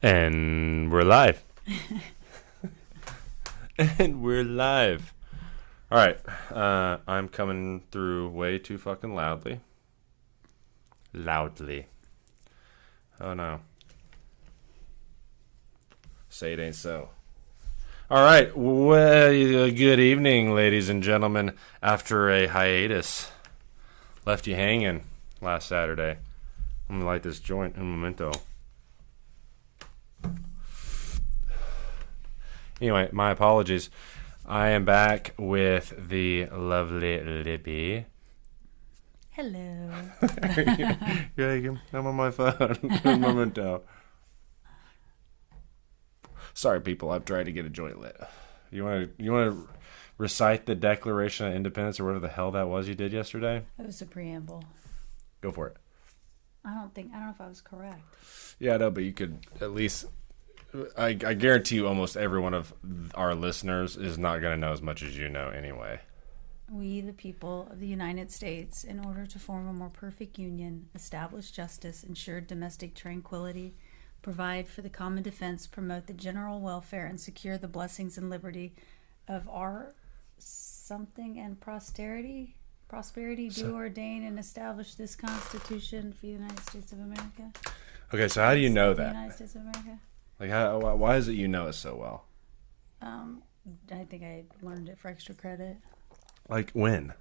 And we're live. And we're live. All right. I'm coming through way too fucking loudly. Oh, no. Say it ain't so. All right. Well, good evening, ladies and gentlemen. After a hiatus, left you hanging last Saturday. I'm going to light this joint in memento. Anyway, my apologies. I am back with the lovely Libby. Hello. Yeah, I'm on my phone. Memento. Sorry, people. I'm trying to get a joint lit. You want to recite the Declaration of Independence or whatever the hell that was you did yesterday? It was a preamble. Go for it. I don't know if I was correct. Yeah, no, but you could at least. I guarantee you almost every one of our listeners is not going to know as much as you know anyway. We, the people of the United States, in order to form a more perfect union, establish justice, ensure domestic tranquility, provide for the common defense, promote the general welfare, and secure the blessings and liberty of our something and prosperity, do ordain and establish this Constitution for the United States of America. Okay, so how do you know that? The United States of America. Like, why is it you know it so well? I think I learned it for extra credit. Like, when?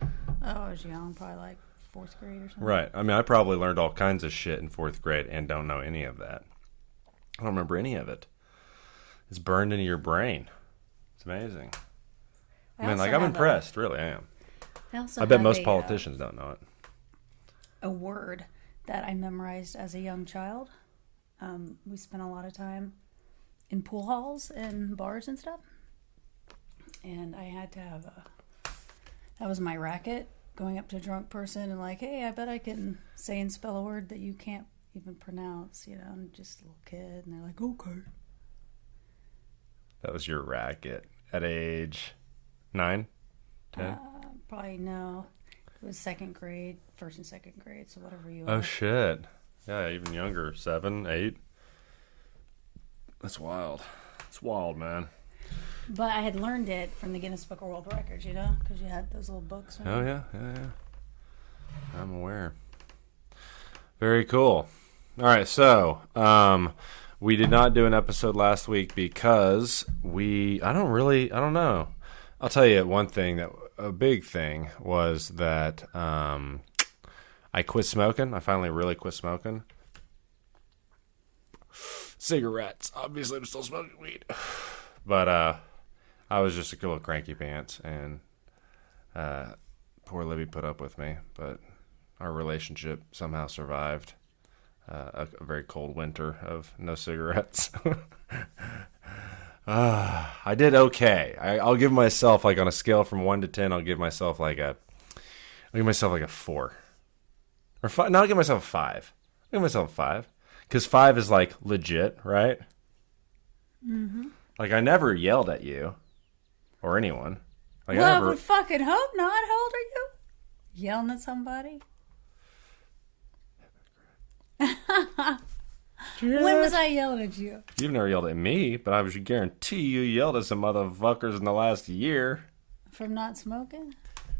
Oh, I was young, probably like 4th grade or something. Right. I mean, I probably learned all kinds of shit in 4th grade and don't know any of that. I don't remember any of it. It's burned into your brain. It's amazing. I'm impressed. Really, I am. I bet most politicians don't know it. A word that I memorized as a young child. We spent a lot of time in pool halls and bars and stuff. And I had to have that was my racket, going up to a drunk person and like, hey, I bet I can say and spell a word that you can't even pronounce, and just a little kid. And they're like, okay. That was your racket at age 9, 10? Probably no. It was 2nd grade, 1st and 2nd grade, so whatever you Oh, are. shit. Yeah, even younger. 7, 8. That's wild. It's wild, man. But I had learned it from the Guinness Book of World Records, because you had those little books. Oh, yeah. I'm aware. Very cool. All right, so we did not do an episode last week because I don't know. I'll tell you one thing, a big thing was that I quit smoking. I finally really quit smoking. Cigarettes. Obviously, I'm still smoking weed. But I was just a little cranky pants, and poor Libby put up with me. But our relationship somehow survived a very cold winter of no cigarettes. I did okay. I'll give myself, like, on a scale from 1 to 10, I'll give myself like a 4. Or 5. No, I'll give myself a 5. I'll give myself a 5. Because 5 is, like, legit, right? Mm-hmm. Like, I never yelled at you. Or anyone. Like, I would fucking hope not. How old are you? Yelling at somebody? When was I yelling at you? You've never yelled at me, but I would guarantee you yelled at some motherfuckers in the last year. From not smoking?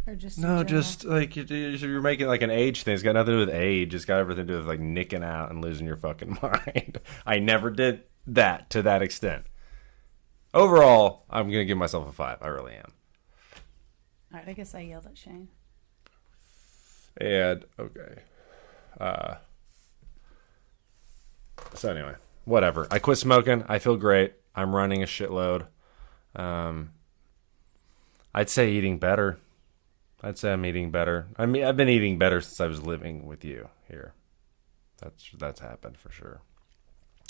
Or just no, just like you're making like an age thing. It's got nothing to do with age. It's got everything to do with like nicking out and losing your fucking mind. I never did that to that extent. Overall, I'm going to give myself a 5. I really am. All right, I guess I yelled at Shane. And, okay. So anyway, whatever. I quit smoking. I feel great. I'm running a shitload. I'd say eating better. I'd say I'm eating better. I mean, I've been eating better since I was living with you here. That's happened for sure.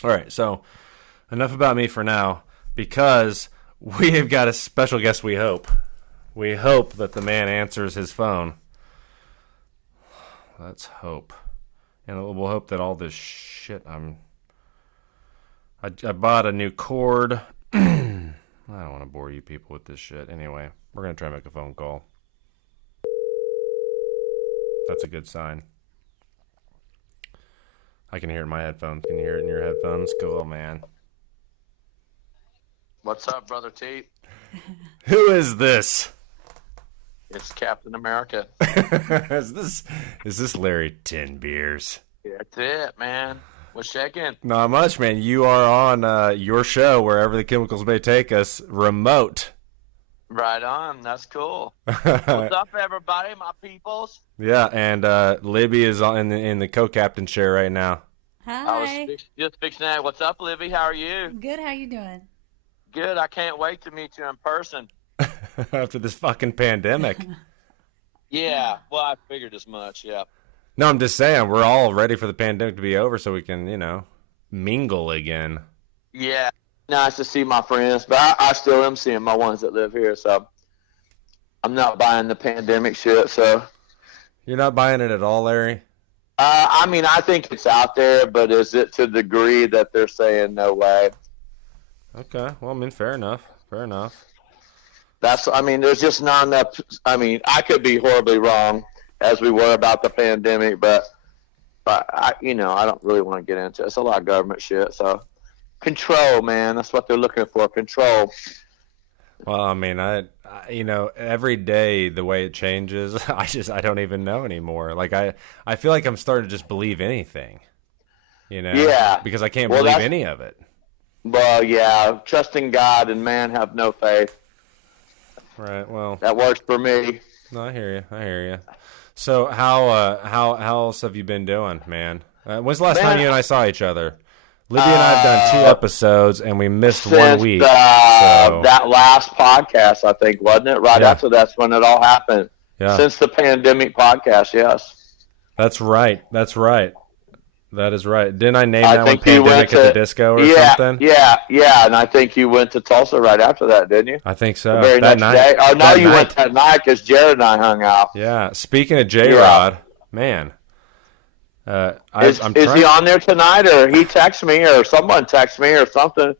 All right, so enough about me for now, because we have got a special guest. We hope that the man answers his phone. Let's hope, and we'll hope that all this shit I bought a new cord. I don't want to bore you people with this shit. Anyway, we're gonna try to make a phone call. That's a good sign. I can hear it in my headphones. Can you hear it in your headphones? Cool, man. What's up, Brother T? Who is this? It's Captain America. is this Larry 10 Beers? That's it, man. What's shaking? Not much, man. You are on your show, Wherever the Chemicals May Take Us, remote. Right on. That's cool. What's up, everybody, my peoples? Yeah, and Libby is in the co-captain chair right now. Hi. I was just fixing that. What's up, Libby? How are you? Good. How you doing? Good. I can't wait to meet you in person. After this fucking pandemic. Yeah. Well, I figured as much. Yeah. No, I'm just saying, we're all ready for the pandemic to be over so we can, mingle again. Yeah. Nice to see my friends, but I still am seeing my ones that live here, so I'm not buying the pandemic shit, so. You're not buying it at all, Larry? I mean, I think it's out there, but is it to the degree that they're saying no way? Okay. Well, I mean, fair enough. Fair enough. There's just not enough. I mean, I could be horribly wrong, as we were about the pandemic, but I don't really want to get into it. It's a lot of government shit, so. Control, man. That's what they're looking for. Control. Well, I mean, every day the way it changes, I don't even know anymore. Like I feel like I'm starting to just believe anything, Yeah. because I can't believe any of it. Well, yeah. Trusting God and man have no faith. Right. Well, that works for me. No, I hear you. So how else have you been doing, man? When's the last time you and I saw each other? Libby and I have done 2 episodes, and we missed 1 week. That last podcast, I think, wasn't it? Right after that's when it all happened. Yeah. Since the pandemic podcast, yes. That's right. That is right. Didn't I name that one Pandemic at the Disco or something? Yeah, and I think you went to Tulsa right after that, didn't you? I think so. The very next day. Oh, no, you went that night because Jared and I hung out. Yeah. Speaking of J-Rod, man. Is he on there tonight, or he texted me, or someone texted me, or something?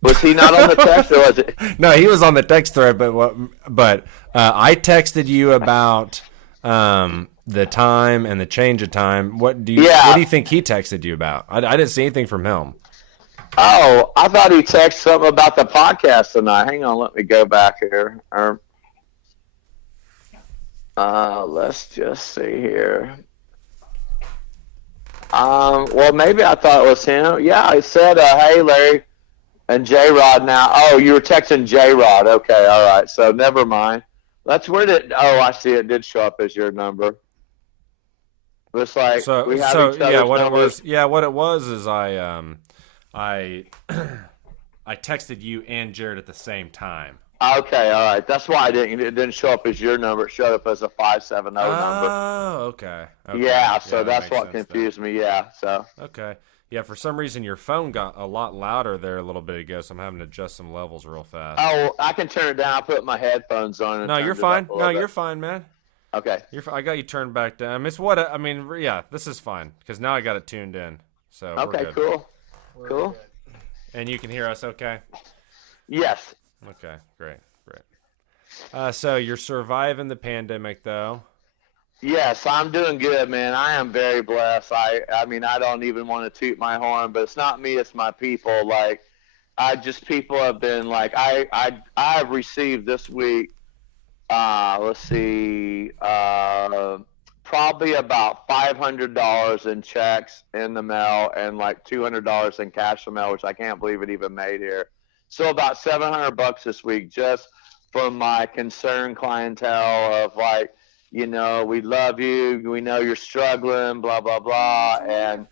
Was he not on the text, or was it? No, he was on the text thread, but I texted you about the time and the change of time. What do you think he texted you about? I didn't see anything from him. Oh, I thought he texted something about the podcast tonight. Hang on, let me go back here. Let's just see here. Well, maybe I thought it was him. Yeah, he said, hey, Larry and J-Rod now. Oh, you were texting J-Rod. Okay, all right. So never mind. That's weird. I see it did show up as your number. It's like we have each other's numbers. What it was is I texted you and Jared at the same time. Okay, all right. That's why it didn't show up as your number. It showed up as a 570 number. Oh, okay. Yeah, so that's what confused me. Yeah, so. Okay. Yeah, for some reason your phone got a lot louder there a little bit ago, so I'm having to adjust some levels real fast. Oh, I can turn it down. I put my headphones on. No, you're fine. No, you're fine, man. Okay. I got you turned back down. This is fine because now I got it tuned in. So okay, we're good. Cool. We're cool. Good. And you can hear us okay? Yes. Okay, great. So you're surviving the pandemic, though. Yes, I'm doing good, man. I am very blessed. I mean, I don't even want to toot my horn, but it's not me, it's my people. Like, people have been like, I've received this week, probably about $500 in checks in the mail and like $200 in cash in the mail, which I can't believe it even made here. So about $700 this week just from my concerned clientele of like, we love you. We know you're struggling, blah, blah, blah. And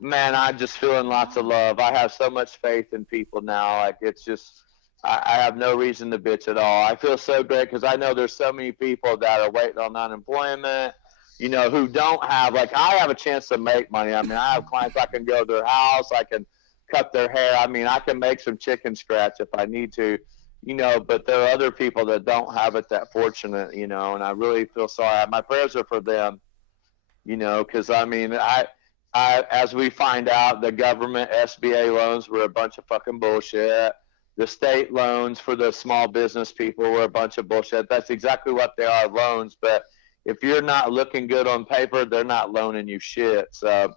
man, I'm just feeling lots of love. I have so much faith in people now. Like it's just, I have no reason to bitch at all. I feel so great because I know there's so many people that are waiting on unemployment, who don't have, like I have a chance to make money. I mean, I have clients, I can go to their house. I can cut their hair. I mean, I can make some chicken scratch if I need to. But there are other people that don't have it that fortunate, and I really feel sorry. My prayers are for them, because I mean, I as we find out, the government SBA loans were a bunch of fucking bullshit. The state loans for the small business people were a bunch of bullshit. That's exactly what they are, loans. But if you're not looking good on paper, they're not loaning you shit. So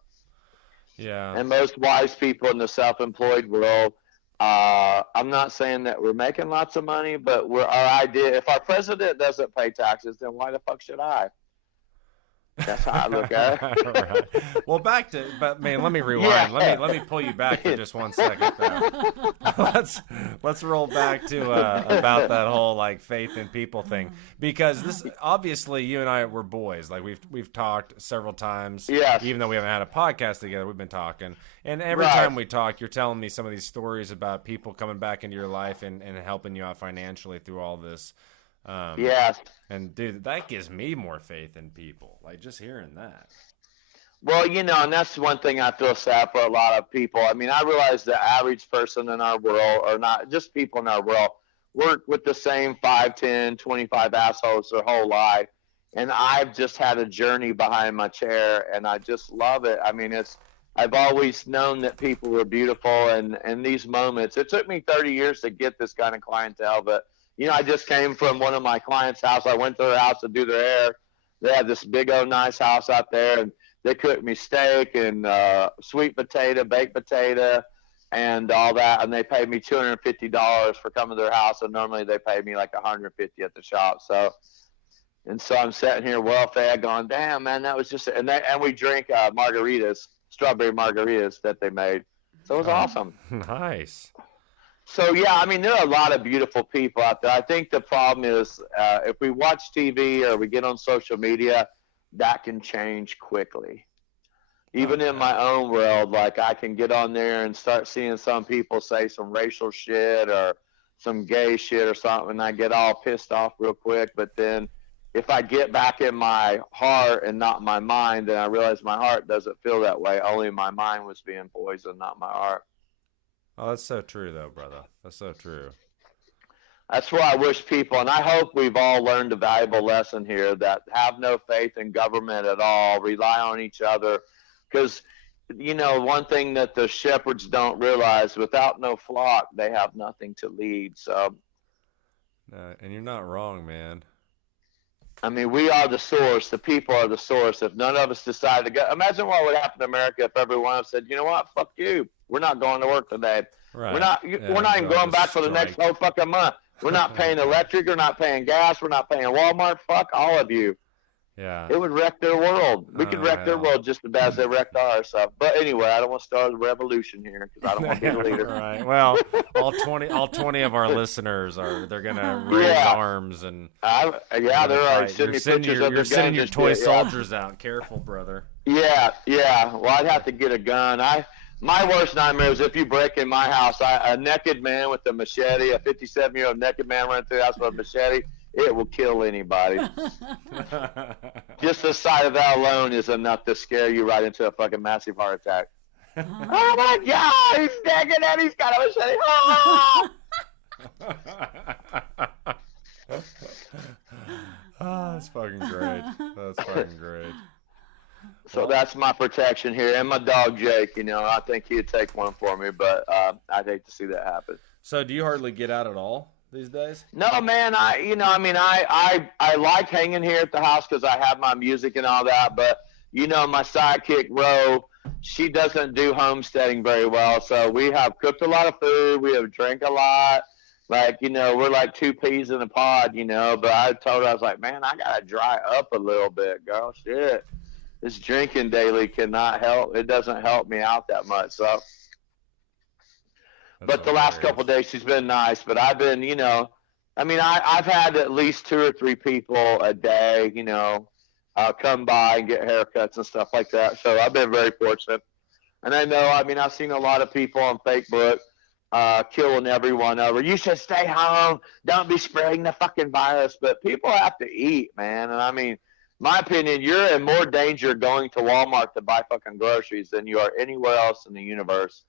Yeah. And most wise people in the self-employed world, I'm not saying that we're making lots of money, but our idea, if our president doesn't pay taxes, then why the fuck should I? That's how I look at it. Right. Well, but man, let me rewind. Yeah. Let me pull you back for just 1 second there. let's roll back to about that whole like faith in people thing, because this obviously you and I were boys. Like we've talked several times. Yes. Even though we haven't had a podcast together, we've been talking. And every Right. time we talk, you're telling me some of these stories about people coming back into your life and helping you out financially through all this. Yes. And dude, that gives me more faith in people. Like just hearing that. Well, you know, and that's one thing I feel sad for a lot of people. I mean, I realize the average person in our world, or not just people in our world, work with the same 5, 10, 25 assholes their whole life. And I've just had a journey behind my chair, and I just love it. I mean, I've always known that people were beautiful, and these moments, it took me 30 years to get this kind of clientele, but you know, I just came from one of my clients' house. I went to their house to do their hair. They had this big old nice house out there, and they cooked me steak and sweet potato, baked potato, and all that. And they paid me $250 for coming to their house, and normally they pay me like $150 at the shop. So I'm sitting here well fed, going, damn man, that was just. And we drink margaritas, strawberry margaritas that they made. So it was awesome. Nice. So, yeah, I mean, there are a lot of beautiful people out there. I think the problem is if we watch TV or we get on social media, that can change quickly. Even in my own world, like I can get on there and start seeing some people say some racial shit or some gay shit or something, and I get all pissed off real quick. But then if I get back in my heart and not my mind, then I realize my heart doesn't feel that way. Only my mind was being poisoned, not my heart. Oh, that's so true, though, brother. That's so true. That's where I wish people, and I hope we've all learned a valuable lesson here, that have no faith in government at all, rely on each other. Because, you know, one thing that the shepherds don't realize, without no flock, they have nothing to lead. So, And you're not wrong, man. I mean, we are the source. The people are the source. If none of us decided to go, imagine what would happen in America if every one of us said, you know what, fuck you. We're not going to work today. Right. We're not even going back for the next whole fucking month. We're not paying electric. We're not paying gas. We're not paying Walmart. Fuck all of you. Yeah. It would wreck their world. We could wreck their world just as bad as they wrecked ours. So, but anyway, I don't want to start a revolution here because I don't want to be the leader. Right. Well, all 20 of our listeners they're gonna raise arms and they're already you're sending your toy soldiers out. Careful, brother. Yeah. Well, I'd have to get a gun. My worst nightmare is if you break in my house, a naked man with a machete, a 57-year-old naked man running through the house with a machete, it will kill anybody. Just the sight of that alone is enough to scare you right into a fucking massive heart attack. Oh my God, he's naked and he's got a machete. Oh, that's fucking great. That's fucking great. So that's my protection here, and my dog Jake. You know, I think he'd take one for me, but I'd hate to see that happen. So, do you hardly get out at all these days? No, man. I like hanging here at the house because I have my music and all that. But you know, my sidekick Ro, she doesn't do homesteading very well. So we have cooked a lot of food. We have drank a lot. Like, you know, we're like 2 peas in a pod. You know, but I told her, I was like, man, I gotta dry up a little bit, girl. Shit. This drinking daily cannot help. It doesn't help me out that much. So, but the last couple of days she's been nice. But I've been, you know, I mean, I've had at least 2 or 3 people a day, you know, come by and get haircuts and stuff like that. So I've been very fortunate. And I know, I mean, I've seen a lot of people on Facebook killing everyone over. You should stay home. Don't be spreading the fucking virus. But people have to eat, man. And I mean, my opinion, you're in more danger going to Walmart to buy fucking groceries than you are anywhere else in the universe.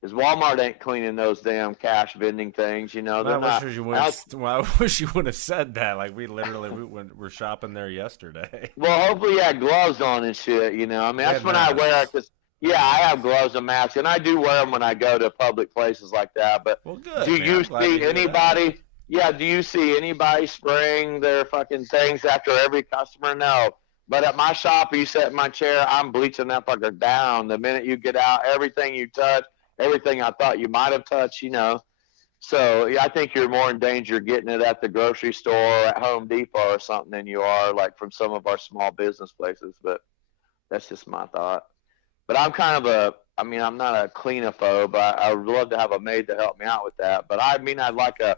Because Walmart ain't cleaning those damn cash vending things, you know. I wish you would have said that. Like, we were shopping there yesterday. Well, hopefully you had gloves on and shit, you know. I mean, that's when I wear it. Cause, yeah, I have gloves and masks, and I do wear them when I go to public places like that. But well, good, do you see anybody... Yeah, do you see anybody spraying their fucking things after every customer? No. But at my shop, you sit in my chair, I'm bleaching that fucker down. The minute you get out, everything you touch, everything I thought you might have touched, So yeah, I think you're more in danger getting it at the grocery store or at Home Depot or something than you are like from some of our small business places. But that's just my thought. But I'm kind of I'm not a cleanophobe. I would love to have a maid to help me out with that. But I'd like a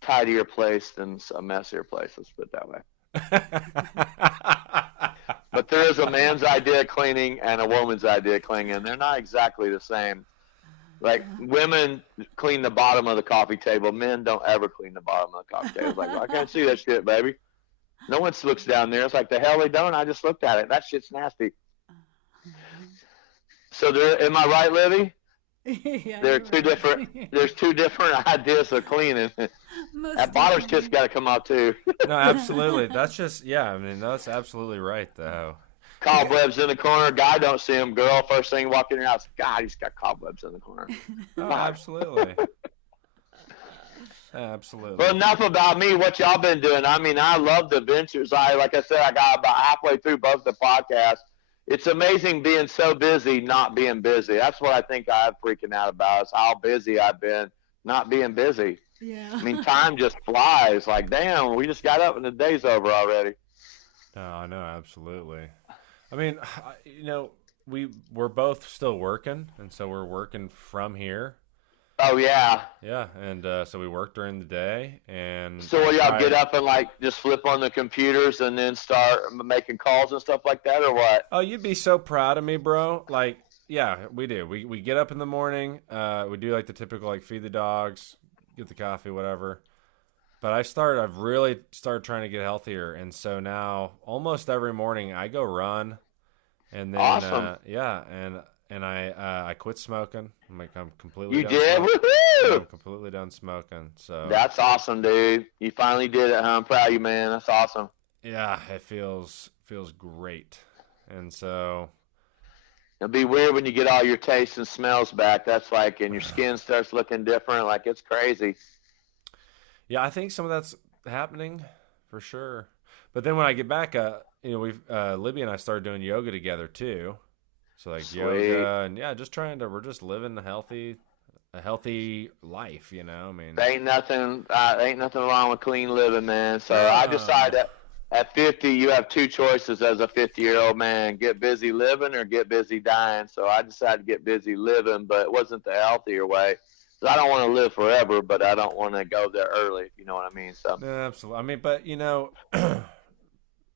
tidier place than a messier place. Let's put it that way. But there is a man's idea of cleaning and a woman's idea of cleaning, and they're not exactly the same. Like, women clean the bottom of the coffee table. Men don't ever clean the bottom of the coffee table. It's like, well, I can't see that shit, baby. No one looks down there. It's like, the hell they don't. I just looked at it. That shit's nasty. So am I right, Libby? Yeah, There's two different ideas of cleaning. That bottom shit's got to come out too. No, absolutely. That's just that's absolutely right though. Cobwebs in the corner. Guy don't see him. Girl, first thing walking in your house. God, he's got cobwebs in the corner. Oh, absolutely. Absolutely. Well, enough about me. What y'all been doing? I mean, I love the ventures. Like I said, I got about halfway through both the podcasts. It's amazing being so busy, not being busy. That's what I think I'm freaking out about, is how busy I've been not being busy. Yeah. I mean, time just flies. Like, damn, we just got up and the day's over already. No, I know, absolutely. I mean, we're both still working, and so we're working from here. Oh, yeah. Yeah, and so we work during the day. And so will y'all get up and, just flip on the computers and then start making calls and stuff like that, or what? Oh, you'd be so proud of me, bro. Like, yeah, we do. We get up in the morning. We do, the typical, feed the dogs, get the coffee, whatever. But I've really started trying to get healthier, and so now almost every morning I go run, and then awesome. And I quit smoking. I'm completely. You did? Woohoo! I'm completely done smoking. So that's awesome, dude. You finally did it. Huh? I'm proud of you, man. That's awesome. Yeah, it feels great, and so it'll be weird when you get all your tastes and smells back. That's and your skin starts looking different. Like, it's crazy. Yeah, I think some of that's happening for sure. But then when I get back, Libby and I started doing yoga together too. So Sweet. Yoga and we're just living a healthy life, I mean, ain't nothing wrong with clean living, man. So I decided that at 50, you have two choices as a 50-year-old man: get busy living or get busy dying. So I decided to get busy living, but it wasn't the healthier way. I don't want to live forever, but I don't want to go there early, if you know what I mean. So yeah, absolutely. I mean, but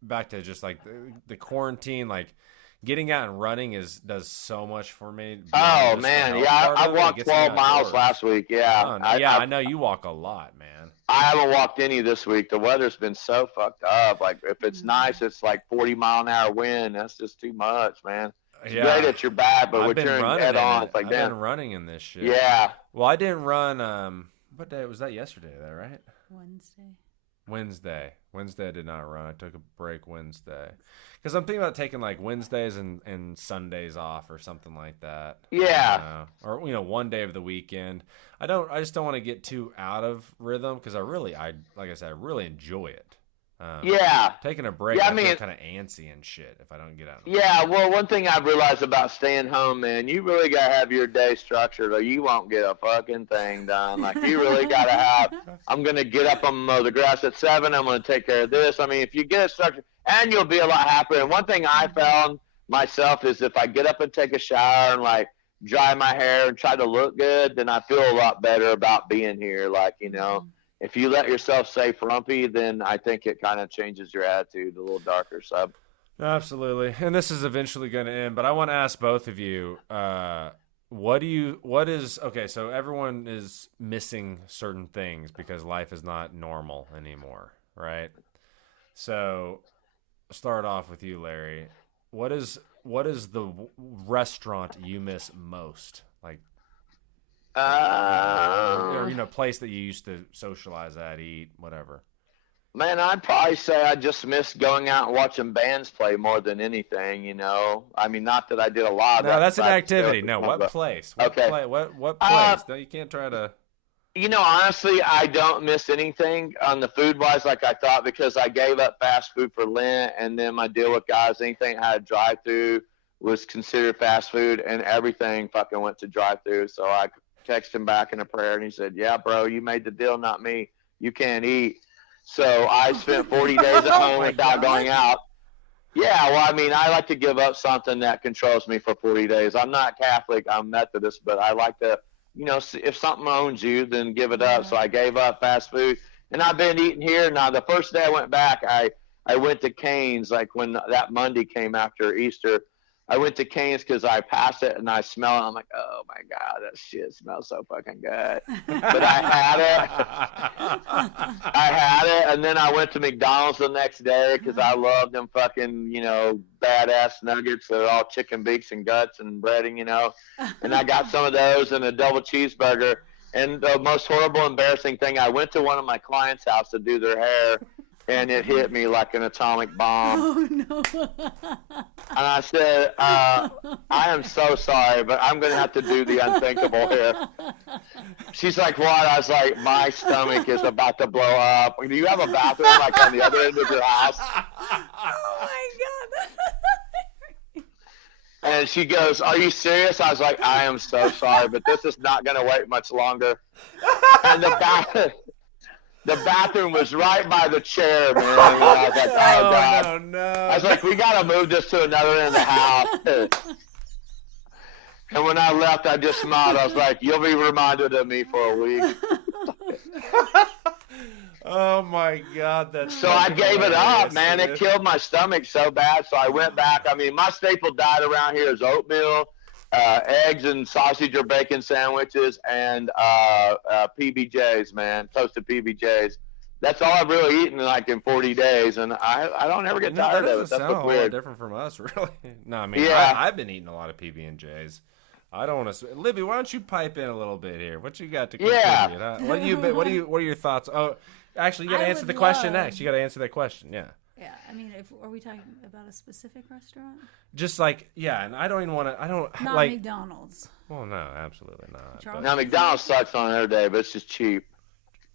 back to just the quarantine, getting out and running does so much for me. Oh man, yeah, I walked 12 miles last week. Yeah, I know you walk a lot, man. I haven't walked any this week. The weather's been so fucked up. If it's nice, it's 40-mile-an-hour wind. That's just too much, man. It's great at your back, but when you're head on, it's I've been running in this shit. Yeah. Well, I didn't run. What day was that? Yesterday, though, right? Wednesday. Wednesday I did not run. I took a break Wednesday because I'm thinking about taking Wednesdays and Sundays off or something like that. Yeah. Or one day of the weekend. I just don't want to get too out of rhythm because I really enjoy it. Yeah. Taking a break, I feel kind of antsy and shit if I don't get out. Yeah, well, one thing I've realized about staying home, man, you really got to have your day structured or you won't get a fucking thing done. You really got to have, I'm going to get up and mow the grass at 7. I'm going to take care of this. I mean, if you get it structured, and you'll be a lot happier. And one thing I found myself is if I get up and take a shower and, dry my hair and try to look good, then I feel a lot better about being here. If you let yourself stay frumpy, then I think it kind of changes your attitude a little darker. So, absolutely. And this is eventually going to end, but I want to ask both of you, okay, so everyone is missing certain things because life is not normal anymore, right? So, start off with you, Larry. What is the restaurant you miss most? Place that you used to socialize at, eat, whatever. Man, I'd probably say I just miss going out and watching bands play more than anything, I mean, not that I did a lot of that. No, that's an activity. No, what place? What place? No, you can't try to... Honestly, I don't miss anything on the food wise like I thought because I gave up fast food for Lent, and then my deal with guys, anything I had drive through was considered fast food, and everything fucking went to drive through. So I texted him back in a prayer, and he said, "Yeah, bro, you made the deal, not me. You can't eat." So I spent 40 days at home without going out. Yeah, well, I mean, I like to give up something that controls me for 40 days. I'm not Catholic, I'm Methodist, but I like to, if something owns you, then give it up. So I gave up fast food, and I've been eating here. Now, the first day I went back, I went to Cane's, like when that Monday came after Easter. I went to Cane's because I passed it and I smell it. I'm like, oh my God, that shit smells so fucking good. But I had it. And then I went to McDonald's the next day because I love them fucking, badass nuggets that are all chicken beaks and guts and breading, And I got some of those and a double cheeseburger. And the most horrible, embarrassing thing, I went to one of my clients' house to do their hair. And it hit me like an atomic bomb. Oh, no. And I said, I am so sorry, but I'm going to have to do the unthinkable here. She's like, what? I was like, my stomach is about to blow up. Do you have a bathroom like on the other end of your house? Oh, my God. And she goes, are you serious? I was like, I am so sorry, but this is not going to wait much longer. And the bathroom was right by the chair, man. I was like, oh, God. No. I was like, we got to move this to another end of the house. And when I left, I just smiled. I was like, you'll be reminded of me for a week. Oh, my God. That's so I gave it up, man. It killed my stomach so bad. So I went back. I mean, my staple diet around here is oatmeal, eggs and sausage or bacon sandwiches, and PBJs, man, toasted PBJs. That's all I've really eaten in 40 days, and I don't ever get tired of it. That's what's weird. Different from us, really. No, I mean, yeah. I've been eating a lot of PB&Js. I don't want to. Libby, why don't you pipe in a little bit here? What you got to contribute? Yeah. What are your thoughts? Oh, actually, you got to answer the question next. You got to answer that question. Yeah. Yeah, I mean, are we talking about a specific restaurant? Just and I don't even want to. I don't not like McDonald's. Well, no, absolutely not. Now McDonald's sucks on their day, but it's just cheap.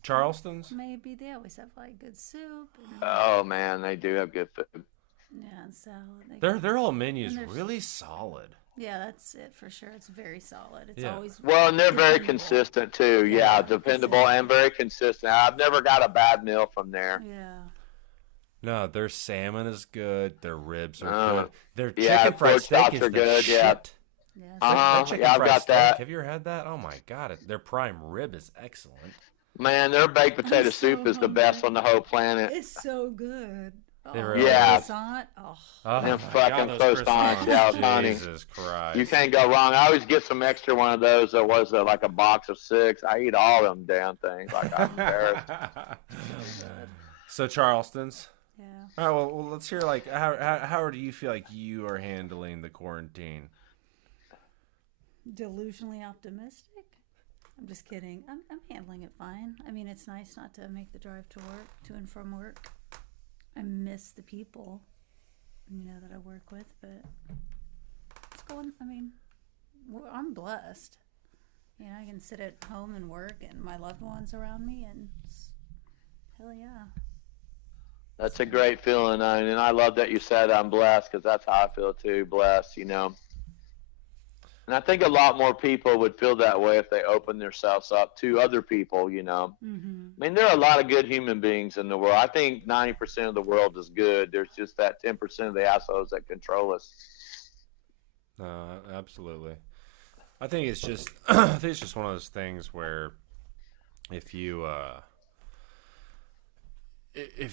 Charleston's? Maybe they always have good soup. Oh man, they do have good food. Yeah, and salad. Their whole menu's really solid. Yeah, that's it for sure. It's very solid. It's always and they're very consistent too. Yeah, dependable and very consistent. I've never got a bad meal from there. Yeah. No, their salmon is good. Their ribs are good. Their chicken yeah, fried steak is good. shit. Yeah. Yes. Chicken I've fried got steak. that. Have you ever had that? Oh my God, their prime rib is excellent. Man, their baked potato soup is the best on the whole planet. It's so good. Yeah. And fucking croissants, yeah, honey. Jesus Christ. You can't go wrong. I always get some extra one of those that was like a box of 6. I eat all them damn things. Like I'm embarrassed. So Charleston's. Yeah. All right. Well, let's hear how do you feel like you are handling the quarantine? Delusionally optimistic. I'm just kidding. I'm handling it fine. I mean, it's nice not to make the drive to and from work. I miss the people, that I work with, but it's going. I mean, I'm blessed. I can sit at home and work, and my loved ones around me, and hell yeah. That's a great feeling, and I love that you said I'm blessed because that's how I feel too. Blessed, And I think a lot more people would feel that way if they opened themselves up to other people, Mm-hmm. I mean, there are a lot of good human beings in the world. I think 90% of the world is good. There's just that 10% of the assholes that control us. Absolutely. I think it's just one of those things where if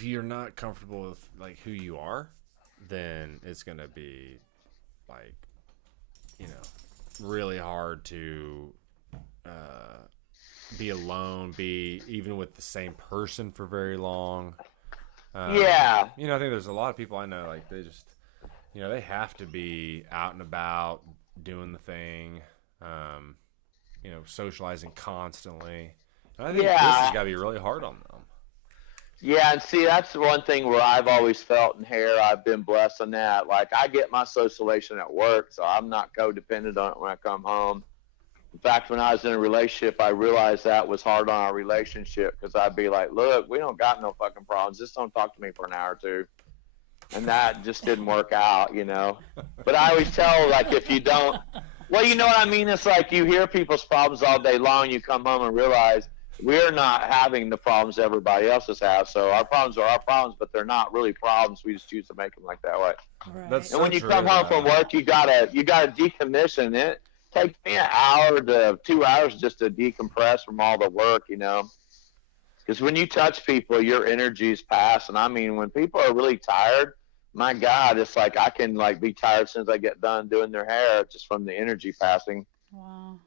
you're not comfortable with who you are, then it's going to be really hard to be alone, be even with the same person for very long. Yeah. I think there's a lot of people I know, they just, they have to be out and about doing the thing, socializing constantly. And I think this has got to be really hard on them. Yeah, and see, that's one thing where I've always felt in here, I've been blessed on that. I get my socialization at work, so I'm not codependent on it when I come home. In fact, when I was in a relationship, I realized that was hard on our relationship because I'd be like, look, we don't got no fucking problems. Just don't talk to me for an hour or two. And that just didn't work out, you know. But I always tell, like, if you don't, well, you know what I mean? It's like you hear people's problems all day long. You come home and realize we're not having the problems everybody else has. So our problems are our problems, but they're not really problems. We just choose to make them like that way. Right. That's And when you come home from work, you gotta decommission it. Takes me an hour to 2 hours just to decompress from all the work, you know. Because when you touch people, your energy's pass. And I mean, when people are really tired, my God, it's like I can like be tired as soon as I get done doing their hair just from the energy passing. Wow.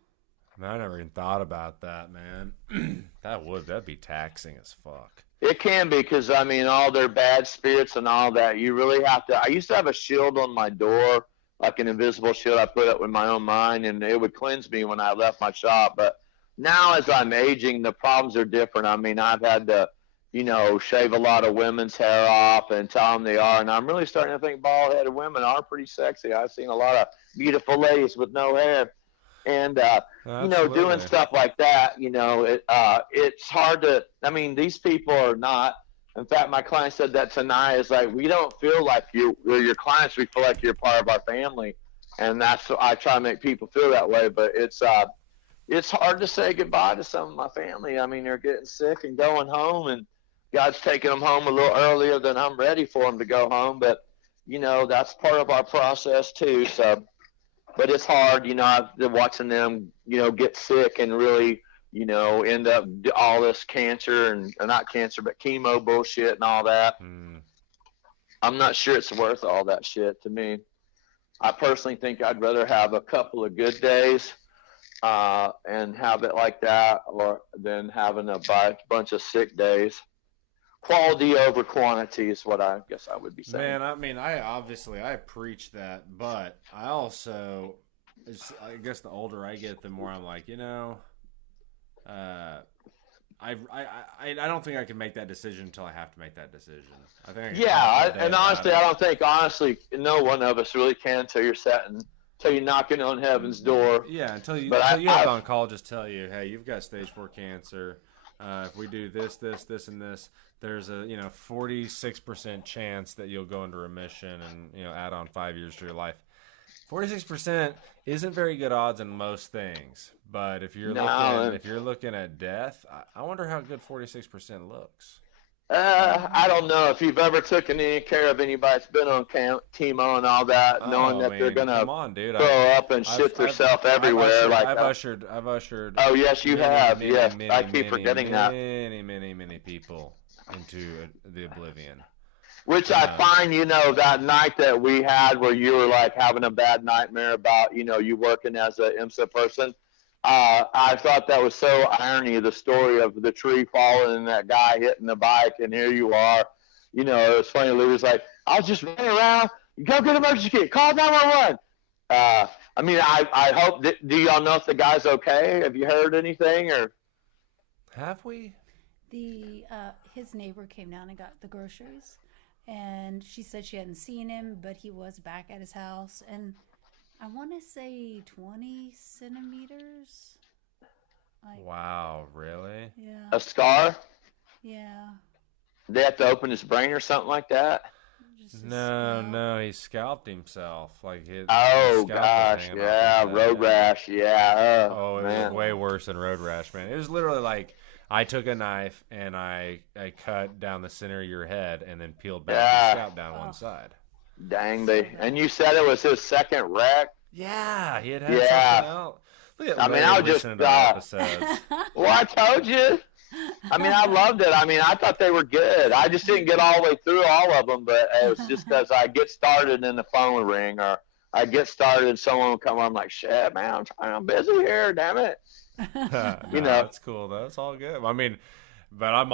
I never even thought about that, man. That'd be taxing as fuck. It can be because, I mean, all their bad spirits and all that, you really have to. I used to have a shield on my door, like an invisible shield I put up with my own mind, and it would cleanse me when I left my shop. But now as I'm aging, the problems are different. I mean, I've had to, you know, shave a lot of women's hair off and tell them they are. And I'm really starting to think bald-headed women are pretty sexy. I've seen a lot of beautiful ladies with no hair. And, you know, doing stuff like that, you know, it's hard to, I mean, these people are not, in fact, my client said that tonight, is like, we don't feel like we're your clients, we feel like you're part of our family. And that's, I try to make people feel that way, but it's hard to say goodbye to some of my family. I mean, they're getting sick and going home, and God's taking them home a little earlier than I'm ready for them to go home. But, you know, that's part of our process too. So, but it's hard, you know, I've been watching them, you know, get sick and really, you know, end up all this cancer and not cancer, but chemo bullshit and all that. I'm not sure it's worth all that shit to me. I personally think I'd rather have a couple of good days and have it like that, or than having a bunch of sick days. Quality over quantity is what I guess I would be saying. Man, I mean, I preach that, but I also, I guess the older I get, the more I'm like, you know, I don't think I can make that decision until I have to make that decision. I think. And honestly, I don't think no one of us really can until you're knocking on heaven's door. Yeah, until you have on call, just tell you, hey, you've got stage 4 cancer. If we do this, and this, there's a 46% chance that you'll go into remission and add on 5 years to your life. 46% isn't very good odds in most things, but if you're looking at death, I wonder how good 46% looks. I don't know if you've ever taken any care of anybody that's been on chemo and all that, knowing that they're gonna throw up and shit themselves everywhere. I've ushered. Oh yes, you have. Yes, I keep forgetting that. Many people into the oblivion. Which I find, that night that we had where you were like having a bad nightmare about, you working as a IMSA person. I thought that was so irony, the story of the tree falling and that guy hitting the bike, and here you are. It was funny. Lou was like, I was just running around. Go get an emergency kit. Call 911. I mean, I hope that, do y'all know if the guy's okay? Have you heard anything, or? Have we? His neighbor came down and got the groceries, and she said she hadn't seen him, but he was back at his house, and I want to say 20 centimeters. Wow, really? Yeah. A scar? Yeah. They have to open his brain or something like that? No, he scalped himself. Oh, gosh, yeah, road rash, yeah. It was way worse than road rash, man. It was literally like I took a knife and I cut down the center of your head and then peeled back the scalp down one side. Dang, and you said it was his second wreck? Yeah, he had something else. Look at I just episodes. Well, I told you. I mean, I loved it. I mean, I thought they were good. I just didn't get all the way through all of them, but it was just because I get started and the phone would ring, or I get started and someone would come on. I'm like, shit, man, I'm busy here, damn it. That's cool, though. It's all good. I mean, but I'm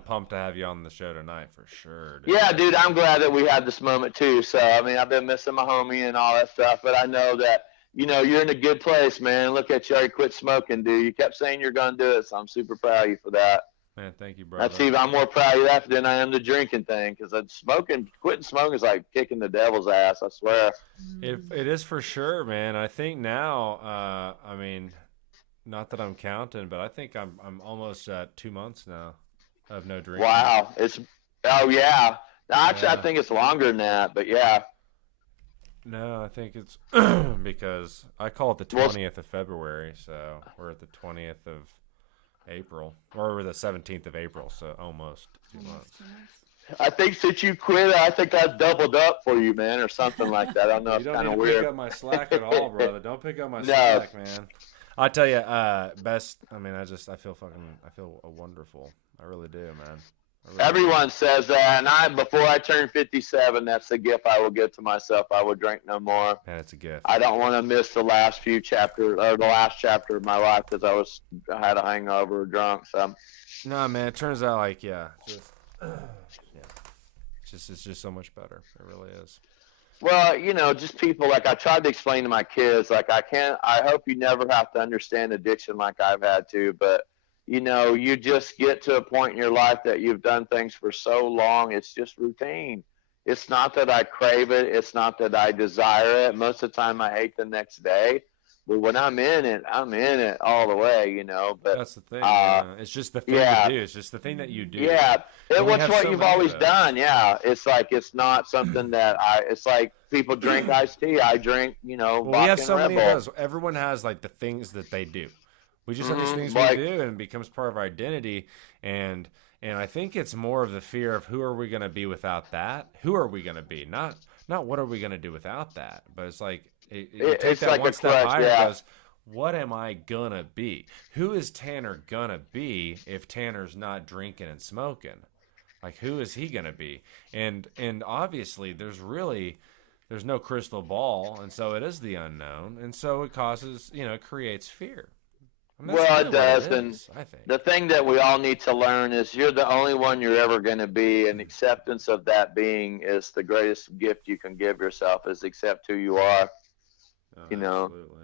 pumped to have you on the show tonight for sure. Dude. Yeah, dude, I'm glad that we had this moment too. So, I mean, I've been missing my homie and all that stuff, but I know that, you're in a good place, man. Look at you already quit smoking, dude. You kept saying you're going to do it, so I'm super proud of you for that. Man, thank you, brother. I'm more proud of that than I am the drinking thing, because quitting smoking is like kicking the devil's ass, I swear. It is for sure, man. I think now, not that I'm counting, but I think I'm almost at 2 months now of no drinking. Wow. Oh yeah. Actually, I Yeah. think it's longer than that, but yeah. No, I think it's because I call it the Well, 20th of February, so we're at the 20th of April, or we're the 17th of April, so almost 2 months. I think since you quit, I think I've doubled up for you, man, or something like that. I don't know. You It's don't kind need of to weird. pick up my slack at all, brother. Don't pick up my No. slack, man. I tell you, best. I mean, I feel wonderful. I really do, man. I really Everyone do. says that, and before I turn 57, that's the gift I will give to myself. I will drink no more. Man, it's a gift. I don't want to miss the last few chapters, or the last chapter of my life, because I had a hangover, or drunk. So. No, man. It turns out, like, yeah, it's just so much better. It really is. Well, just people, like I tried to explain to my kids, like I hope you never have to understand addiction like I've had to, but you just get to a point in your life that you've done things for so long, it's just routine. It's not that I crave it. It's not that I desire it. Most of the time I hate the next day, but when I'm in it all the way, but That's the thing. It's just the thing to do. It's just the thing that you do. Yeah, it's what so you've many of always those. done. Yeah, it's like it's not something that it's like people drink iced tea. I drink, Well, we vodka have and so Red many Bull. of those. Everyone has like the things that they do. We just have these things like- we do, and it becomes part of our identity. And I think it's more of the fear of who are we going to be without that? Who are we going to be? Not what are we going to do without that? But it's like you take It's that like one a step crutch, higher. yeah. And goes, what am I gonna be? Who is Tanner gonna be if Tanner's not drinking and smoking? Like, who is he gonna be? And obviously, there's no crystal ball, and so it is the unknown, and so it causes, it creates fear. I mean, that's Well, really it does, what and is, I think. the thing that we all need to learn is you're the only one you're ever going to be, and acceptance of that being is the greatest gift you can give yourself. Is accept who you are. Absolutely.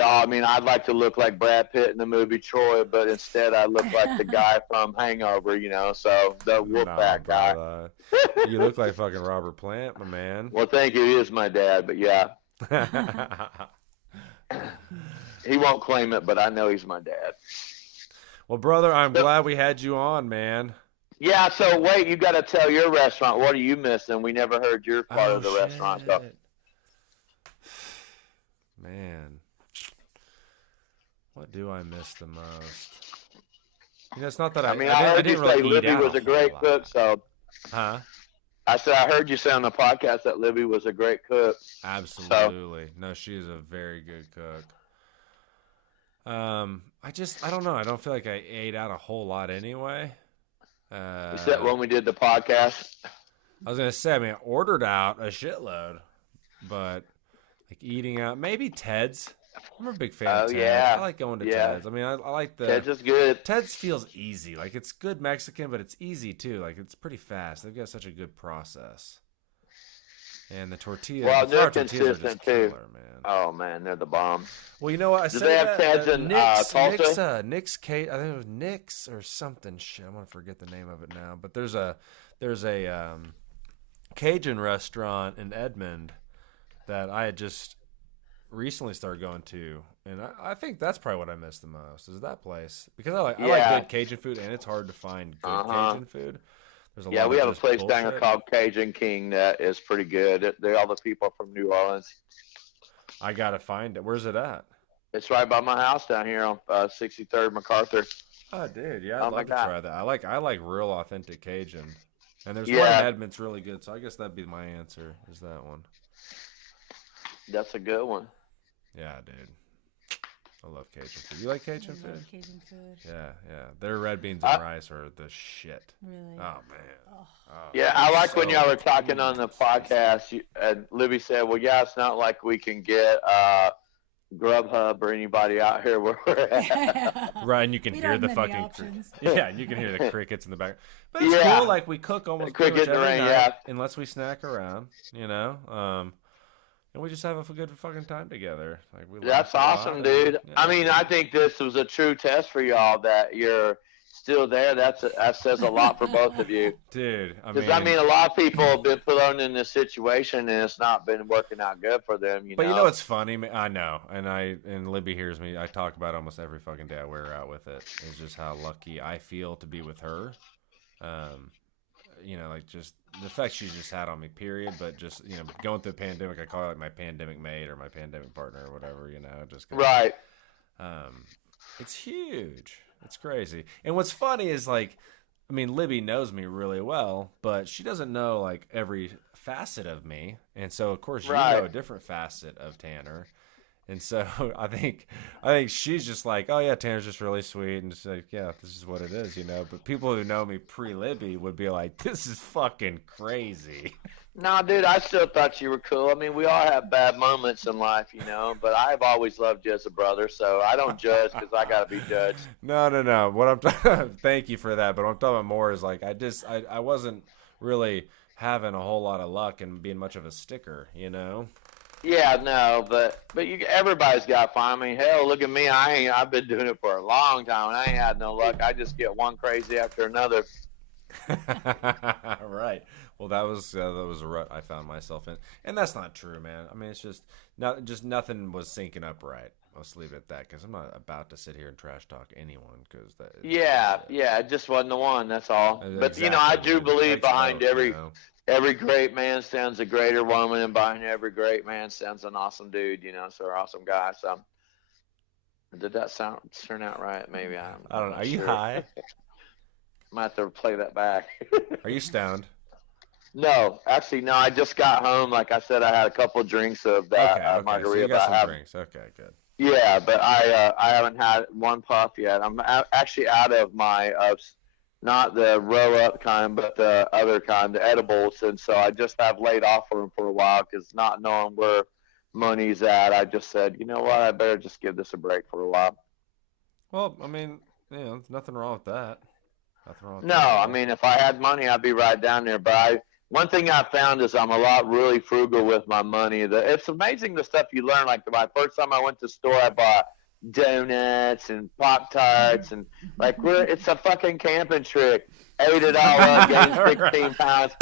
I'd like to look like Brad Pitt in the movie Troy, but instead I look like the guy from Hangover, so the Wolfpack guy. Bro, you look like fucking Robert Plant, my man. Well, thank you. He is my dad, but yeah. He won't claim it, but I know he's my dad. Well, brother, I'm glad we had you on, man. Yeah, so wait, you got to tell your restaurant. What are you missing? We never heard your part of the restaurant stuff. Man, what do I miss the most? It's not that I heard didn't you say really eat Libby out was a great whole cook, lot. so. Huh? I said I heard you say on the podcast that Libby was a great cook. Absolutely. So. No, she is a very good cook. I don't know. I don't feel like I ate out a whole lot anyway. Except when we did the podcast. I was going to say, I ordered out a shitload, but like eating out, maybe Ted's. I'm a big fan of Ted's. Yeah. I like going to Ted's. I like the... Ted's is good. Ted's feels easy. Like, it's good Mexican, but it's easy, too. Like, it's pretty fast. They've got such a good process. And the tortillas... Well, they're tortillas consistent, killer, too. Man. Oh, man, they're the bomb. Well, you know what? Do they have Ted's in Tulsa? Nick's Kate. I think it was Nick's or something. Shit, I'm going to forget the name of it now. But there's a Cajun restaurant in Edmond that I had just recently started going to, and I think that's probably what I miss the most is that place, because I like good Cajun food, and it's hard to find good Cajun food. There's a lot we have a of place bullshit down here called Cajun King that is pretty good. They're all the people from New Orleans. I gotta find it. Where's it at? It's right by my house down here on 63rd MacArthur. Oh, dude, yeah, I'd like to try that. I like real authentic Cajun, and there's one in Edmond's really good. So I guess that'd be my answer. Is that one? That's a good one. Yeah, dude. I love Cajun food. You like Cajun food? I love Cajun food. Yeah. Their red beans and rice are the shit. Really? Oh, man. Oh, yeah, I like when y'all were talking on the podcast, and Libby said, well, yeah, it's not like we can get Grubhub or anybody out here where we're at. Right, and you can hear the fucking... options. Yeah, and you can hear the crickets in the back. But it's cool, like, we cook almost pretty much every night, unless we snack around, and we just have a good fucking time together. Like, that's awesome, dude. Yeah. I think this was a true test for y'all that you're still there, that says a lot for both of you. Dude, Because I mean, a lot of people have been put in this situation and it's not been working out good for them. But you know what's funny? I know, and Libby hears me. I talk about it almost every fucking day I wear her out with it. It's just how lucky I feel to be with her. You know, like just the effect she's just had on me, period. But just, you know, going through a pandemic, I call it like my pandemic mate or my pandemic partner or whatever, you know, just right. It's huge. It's crazy. And what's funny is, like, I mean, Libby knows me really well, but she doesn't know, like, every facet of me. And so, of course, you know a different facet of Tanner. And so I think she's just like, oh yeah, Tanner's just really sweet, and just like, yeah, this is what it is, you know. But people who know me pre-Libby would be like, this is fucking crazy. Nah, dude, I still thought you were cool. I mean, we all have bad moments in life, you know. But I've always loved you as a brother, so I don't judge because I gotta be judged. No. What I'm thank you for that. But what I'm talking about more is like I wasn't really having a whole lot of luck and being much of a sticker, you know. Yeah, no, but everybody's got fun. I mean, hell, look at me. I've been doing it for a long time, and I ain't had no luck. I just get one crazy after another. Right. Well, that was a rut I found myself in, and that's not true, man. I mean, it's just nothing was syncing up right. Let's leave it at that, because I'm not about to sit here and trash talk anyone. Because that. Yeah, it just wasn't the one. That's all. But exactly, you know, I do dude. believe behind both, every. You know? Every great man stands a greater woman, and behind every great man stands an awesome dude, you know, so an awesome guy. So, did that turn out right? Maybe I don't know. Are you sure. high? Might have to play that back. Are you stoned? No, actually, no. I just got home. Like I said, I had a couple of drinks of that okay. margarita. So you got some drinks. Okay, good. Yeah, but I haven't had one puff yet. I'm actually out of my not the roll up kind, but the other kind, the edibles. And so I just have laid off of them for a while because not knowing where money's at, I just said, you know what, I better just give this a break for a while. Well, I mean, you know, there's nothing wrong with that. Nothing wrong with no, that. I mean, if I had money, I'd be right down there. But one thing I found is I'm a lot really frugal with my money. It's amazing the stuff you learn. Like my first time I went to the store, I bought donuts and Pop-Tarts and like it's a fucking camping trick. Ate it all up, gained 16 pounds.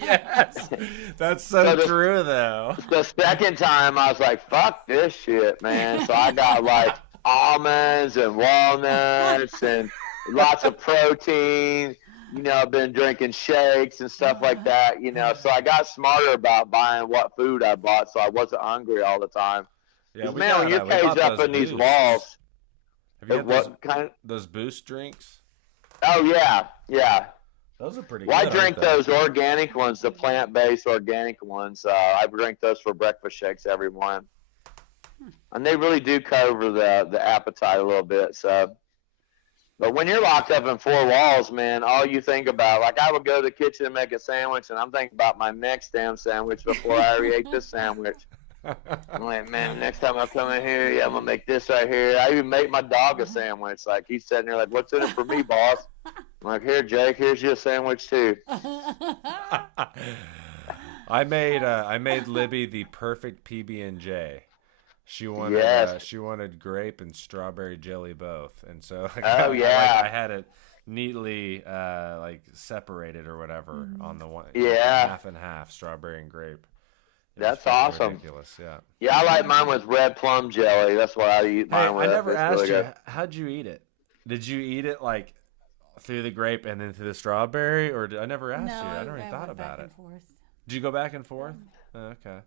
Yes, that's so true though. The second time I was like, fuck this shit, man. So I got like almonds and walnuts and lots of protein. You know, I've been drinking shakes and stuff like that, you know. So I got smarter about buying what food I bought so I wasn't hungry all the time. Yeah, man, when you're caged up in these walls, have you had those Boost drinks? Oh yeah. Those are pretty well, good. I drink those organic ones, the plant-based organic ones. I drink those for breakfast shakes every morning, and they really do cover the appetite a little bit. So, but when you're locked up in four walls, man, all you think about, like I would go to the kitchen and make a sandwich, and I'm thinking about my next damn sandwich before I already ate this sandwich. I'm like, man, next time I come in here, I'm gonna make this right here. I even make my dog a sandwich. Like he's sitting there, like, what's in it for me, boss? I'm like, here, Jake, here's your sandwich too. I made Libby the perfect PB&J. She wanted grape and strawberry jelly both, and so I had it neatly like separated or whatever on the one, half and half, strawberry and grape. That's awesome. Ridiculous, yeah. Yeah, I like mine with red plum jelly. That's what I eat mine with. I never asked you, how'd you eat it? Did you eat it like through the grape and then through the strawberry, or I never asked you? I never even thought about it. Did you go back and forth? Oh, okay.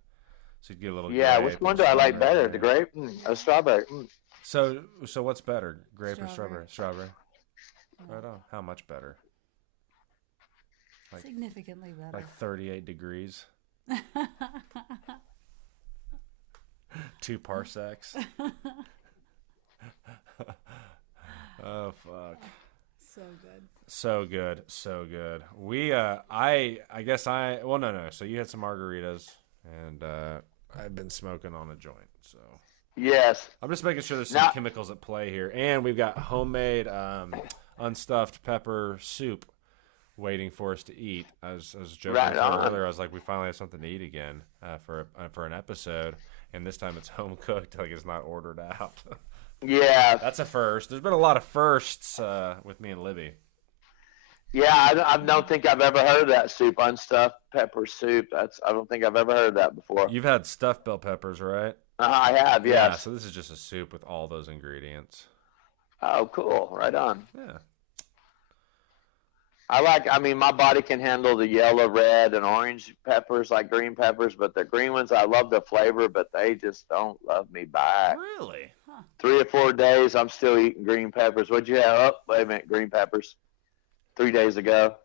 So you get a little. Yeah, which one do I like better, the grape or strawberry? So what's better, grape or strawberry? Strawberry. Right on. How much better? Like, significantly better. Like 38 degrees. 2 parsecs. Oh fuck. So good. We I guess no. So you had some margaritas and I've been smoking on a joint. So yes. I'm just making sure there's some chemicals at play here. And we've got homemade unstuffed pepper soup waiting for us to eat. I was joking earlier. I was like, we finally have something to eat again for an episode, and this time it's home cooked. Like it's not ordered out. Yeah. That's a first. There's been a lot of firsts with me and Libby. Yeah, I don't think I've ever heard of that soup, unstuffed pepper soup. I don't think I've ever heard of that before. You've had stuffed bell peppers, right? I have, yes. Yeah, so this is just a soup with all those ingredients. Oh, cool. Right on. Yeah. I mean, my body can handle the yellow, red, and orange peppers, like green peppers, but the green ones, I love the flavor, but they just don't love me back. Really? 3 or 4 days, I'm still eating green peppers. What'd you have? Oh, wait a minute, green peppers. 3 days ago.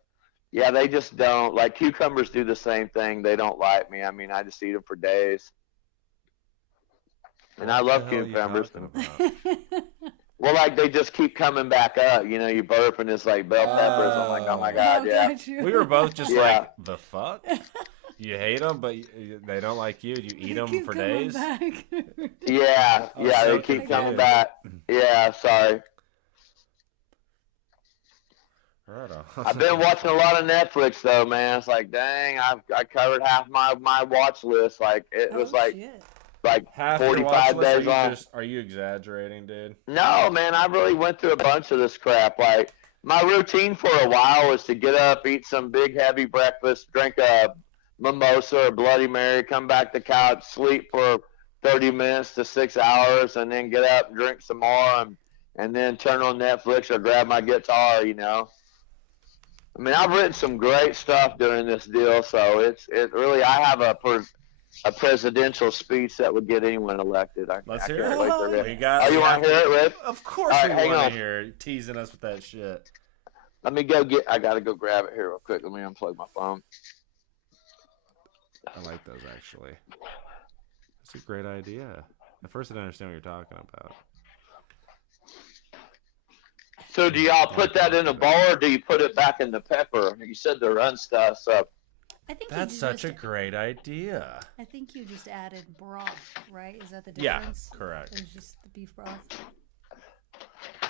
Yeah, they just don't. Like, cucumbers do the same thing. They don't like me. I mean, I just eat them for days. And I love cucumbers. Well, like, they just keep coming back up. You know, you burp and it's like bell peppers. I'm like, oh my God, yeah. We were both just like, the fuck? You hate them, but they don't like you. You eat them for days? Yeah, they keep coming back. Yeah, sorry. Right on. I've been watching a lot of Netflix, though, man. It's like, dang, I covered half my watch list. Like, it was like... Shit. Like half 45 days on. Are you exaggerating, dude? No, man, I really went through a bunch of this crap. Like, my routine for a while was to get up, eat some big heavy breakfast, drink a mimosa or Bloody Mary, come back to the couch, sleep for 30 minutes to 6 hours, and then get up, drink some more, and then turn on Netflix or grab my guitar, you know. I mean, I've written some great stuff during this deal, so it really, I have a presidential speech that would get anyone elected. Let's I hear can't it. wait to read. You want to hear it, Rick? Of course All we right, want to hear it. Teasing us with that shit. Let me I got to go grab it here real quick. Let me unplug my phone. I like those, actually. That's a great idea. At first, I didn't understand what you're talking about. So do y'all put that in a bowl or do you put it back in the pepper? You said the run stuff, so... I think that's such a great idea. I think you just added broth, right? Is that the Yeah, difference? correct. It's just the beef broth.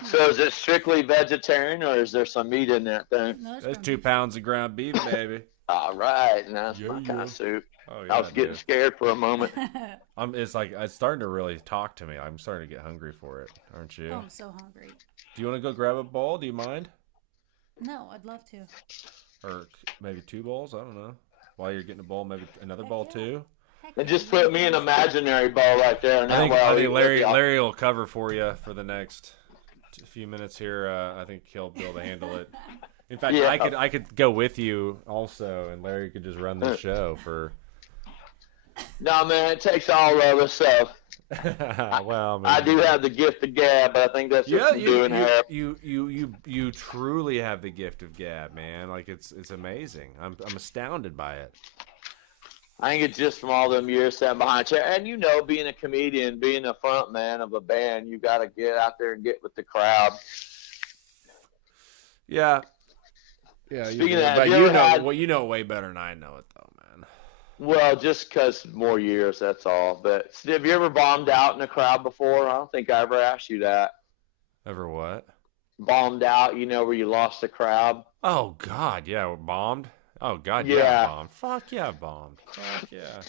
So is it strictly vegetarian or is there some meat in that thing? No, That's 2 pounds of ground beef, baby. All right, and that's my kind of soup. Oh, yeah, I was getting scared for a moment. It's like it's starting to really talk to me. I'm starting to get hungry for it, aren't you? Oh, I'm so hungry. Do you want to go grab a bowl? Do you mind? No, I'd love to. Or maybe 2 bowls? I don't know. While you're getting a bowl, maybe another bowl too. And just put me an imaginary bowl right there. And I think Larry will cover for you for the next few minutes here. I think he'll be able to handle it. In fact, yeah. I could go with you also, and Larry could just run the show for. No, man, it takes all of us. So. Well, I do have the gift of gab, but I think that's what I'm doing here. You truly have the gift of gab, man. Like it's amazing. I'm astounded by it. I think it's just from all them years sitting behind a chair. And you know, being a comedian, being a front man of a band, you got to get out there and get with the crowd. Yeah. Yeah. Speaking of that, you know way better than I know it, though, man. Well, just because more years, that's all. But have you ever bombed out in a crowd before? I don't think I ever asked you that. Ever what? Bombed out, you know, where you lost the crowd. Oh, God, yeah, bombed. Oh, God, yeah, bombed. Fuck yeah, bombed. Fuck yeah.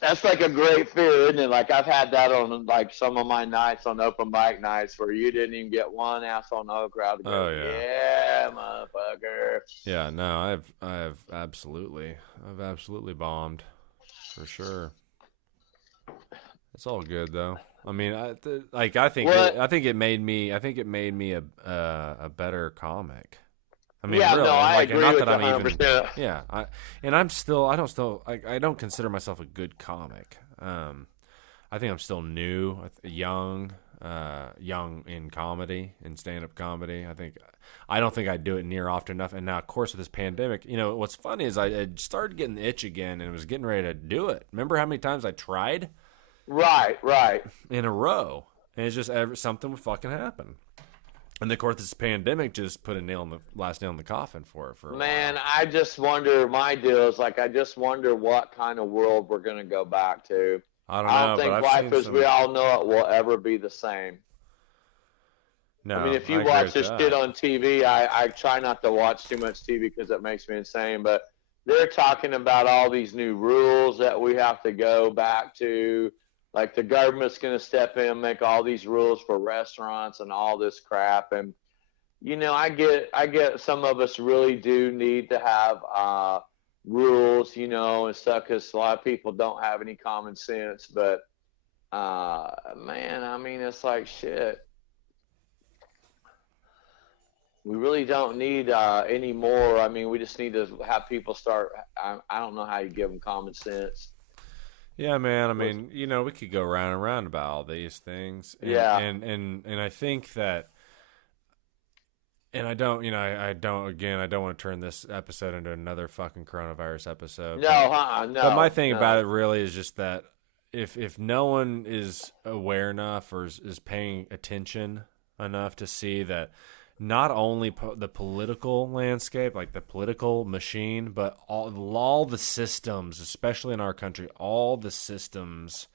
That's like a great fear, isn't it? Like, I've had that on, like, some of my nights on open mic nights where you didn't even get one ass on the crowd to go, oh, yeah. Yeah, motherfucker. Yeah, no, I've absolutely bombed, for sure. It's all good, though. I mean, I think it made me a better comic. I mean, yeah, really, no, I agree with you 100%. I don't consider myself a good comic. I think I'm still new, young in comedy, in stand-up comedy. I don't think I do it near often enough. And now, of course, with this pandemic, you know, what's funny is I started getting the itch again and was getting ready to do it. Remember how many times I tried? Right. In a row. And it's just something would fucking happen. And of course, this pandemic just put last nail in the coffin for it. Man, I just wonder. My deal is like, I just wonder what kind of world we're going to go back to. I don't think life, as we all know it, will ever be the same. No, I mean, if you watch this shit on TV, I try not to watch too much TV because it makes me insane. But they're talking about all these new rules that we have to go back to. Like the government's going to step in and make all these rules for restaurants and all this crap. And I get some of us really do need to have rules, and stuff, because a lot of people don't have any common sense. But man, I mean, it's like shit. We really don't need any more. I mean, we just need to have people start. I don't know how you give them common sense. Yeah, man. I mean, we could go round and round about all these things. Yeah. And I think that, and I don't, I don't want to turn this episode into another fucking coronavirus episode. No, no. But my thing about it really is just that if no one is aware enough or is paying attention enough to see that not only the political landscape, like the political machine, but all the systems, especially in our country, all the systems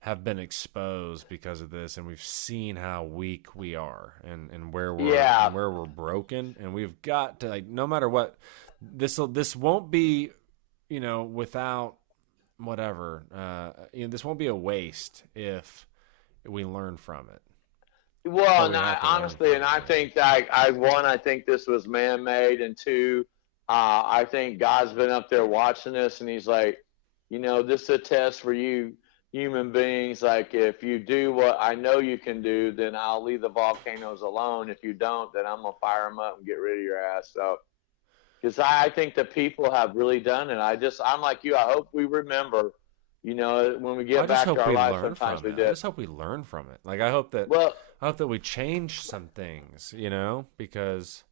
have been exposed because of this, and we've seen how weak we are and where we're broken, and we've got to, like, no matter what, this won't be, without whatever, this won't be a waste if we learn from it. Well, and I think that I think this was man-made, and two, I think God's been up there watching this, and He's like, this is a test for you human beings. Like, if you do what I know you can do, then I'll leave the volcanoes alone. If you don't, then I'm gonna fire them up and get rid of your ass. So, because I think the people have really done it. I'm like you. I hope we remember. When we get back to our life, sometimes we do. I just hope we learn from it. Like, I hope that we change some things, because